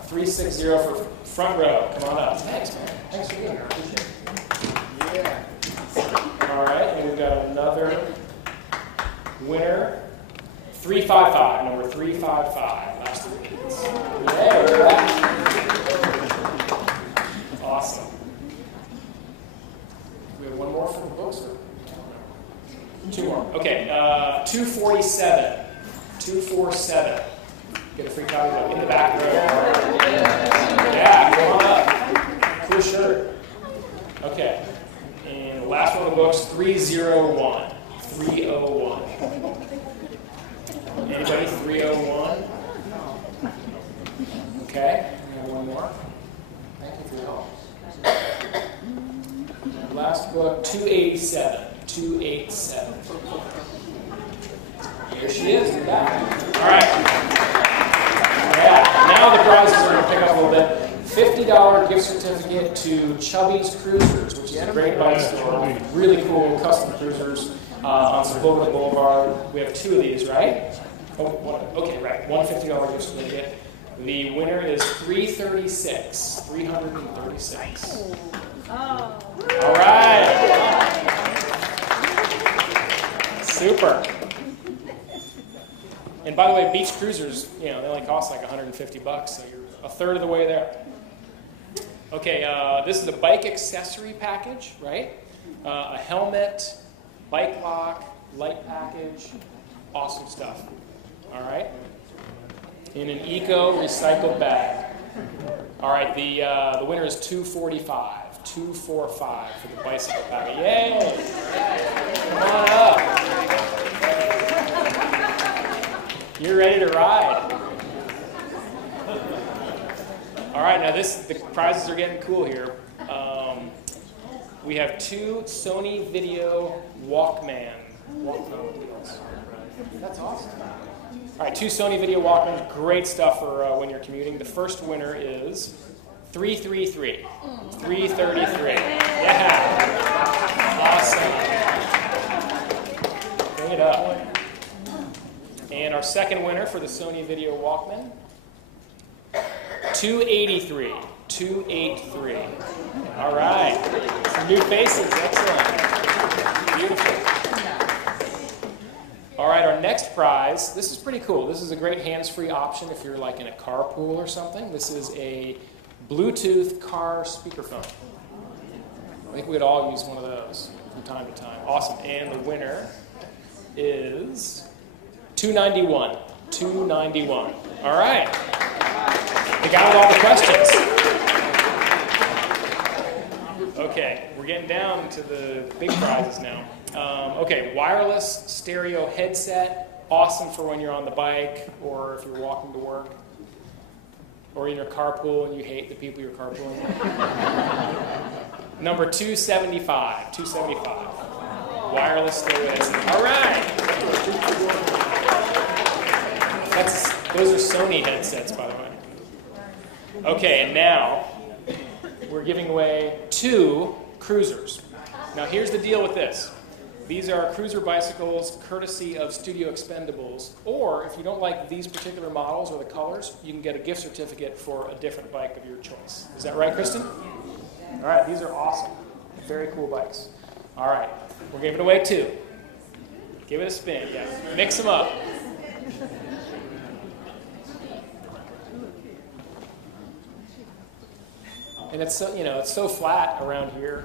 360 for front row. Come on up. Thanks, man. Thanks for being here. Appreciate it. Yeah. All right, and we've got another winner. 355. Number 355. Last 3 digits. Yeah, look at that. Awesome. We have one more for the books? Or? 2 more. Okay, 247. 247. Get a free copy of in the back row. Yeah, come on up. Cool shirt. Okay. And the last one of the books, 301. 301. Anybody? 301? Okay. We have one more. Thank you for your help. Last book, 287. 287. Here she is in the back. All right. Yeah, now the prizes are going to pick up a little bit. $50 gift certificate to Chubby's Cruisers, which is a great bike store. Really cool custom cruisers on Sepulveda Boulevard. We have 2 of these, right? Oh, okay, right. One $50 gift certificate. The winner is 336. 336. Oh. All right. Super. And by the way, beach cruisers, they only cost like $150, so you're a third of the way there. Okay, this is a bike accessory package, right? A helmet, bike lock, light package, awesome stuff. All right? In an eco recycled bag. All right, the winner is 245. 245 for the bicycle package. Yay! Come on up. You're ready to ride. All right, now the prizes are getting cool here. We have 2 Sony Video Walkman wheels. That's awesome. All right, 2 Sony Video Walkmans, great stuff for when you're commuting. The first winner is 333. 333. Yeah. Awesome. Bring it up. And our second winner for the Sony Video Walkman, 283. 283. All right. Some new faces. Excellent. Beautiful. All right, our next prize. This is pretty cool. This is a great hands-free option if you're like in a carpool or something. This is a Bluetooth car speakerphone. I think we could all use one of those from time to time. Awesome. And the winner is 291. 291. All right. The guy with all the questions. Okay, we're getting down to the big prizes now. Okay, wireless stereo headset. Awesome for when you're on the bike or if you're walking to work. Or in your carpool and you hate the people you're carpooling with. Number 275. 275. Wireless stereo headset. All right. Those are Sony headsets, by the way. Okay, and now we're giving away 2 cruisers. Now here's the deal with this. These are cruiser bicycles courtesy of Studio Expendables, or if you don't like these particular models or the colors, you can get a gift certificate for a different bike of your choice. Is that right, Kristen? All right, these are awesome. Very cool bikes. All right, we're giving away 2. Give it a spin, yeah. Mix them up. And it's so, it's so flat around here.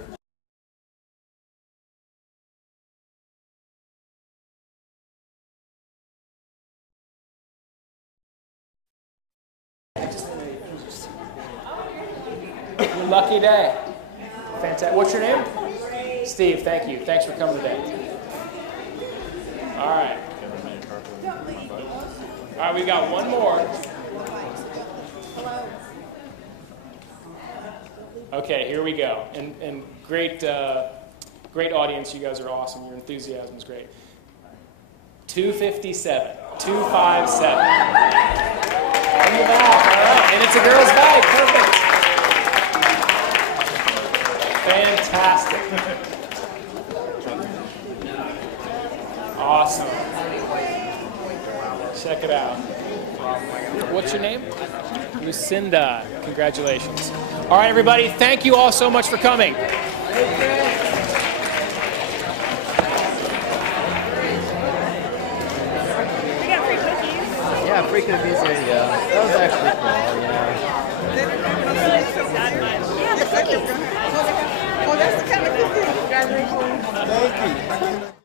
Your lucky day. Fantastic. What's your name? Steve, thank you. Thanks for coming today. All right. All right, we got one more. Okay, here we go. And great, great audience. You guys are awesome. Your enthusiasm is great. 257. 257. In the back. All right. And it's a girl's bag. Perfect. Fantastic. Awesome. Check it out. What's your name? Lucinda. Congratulations. All right, everybody. Thank you all so much for coming. We got free cookies. Yeah, free cookies. There you go. That was actually cool. Yeah, the cookies. Oh, that's the kind of cookies. Congratulations. Thank you.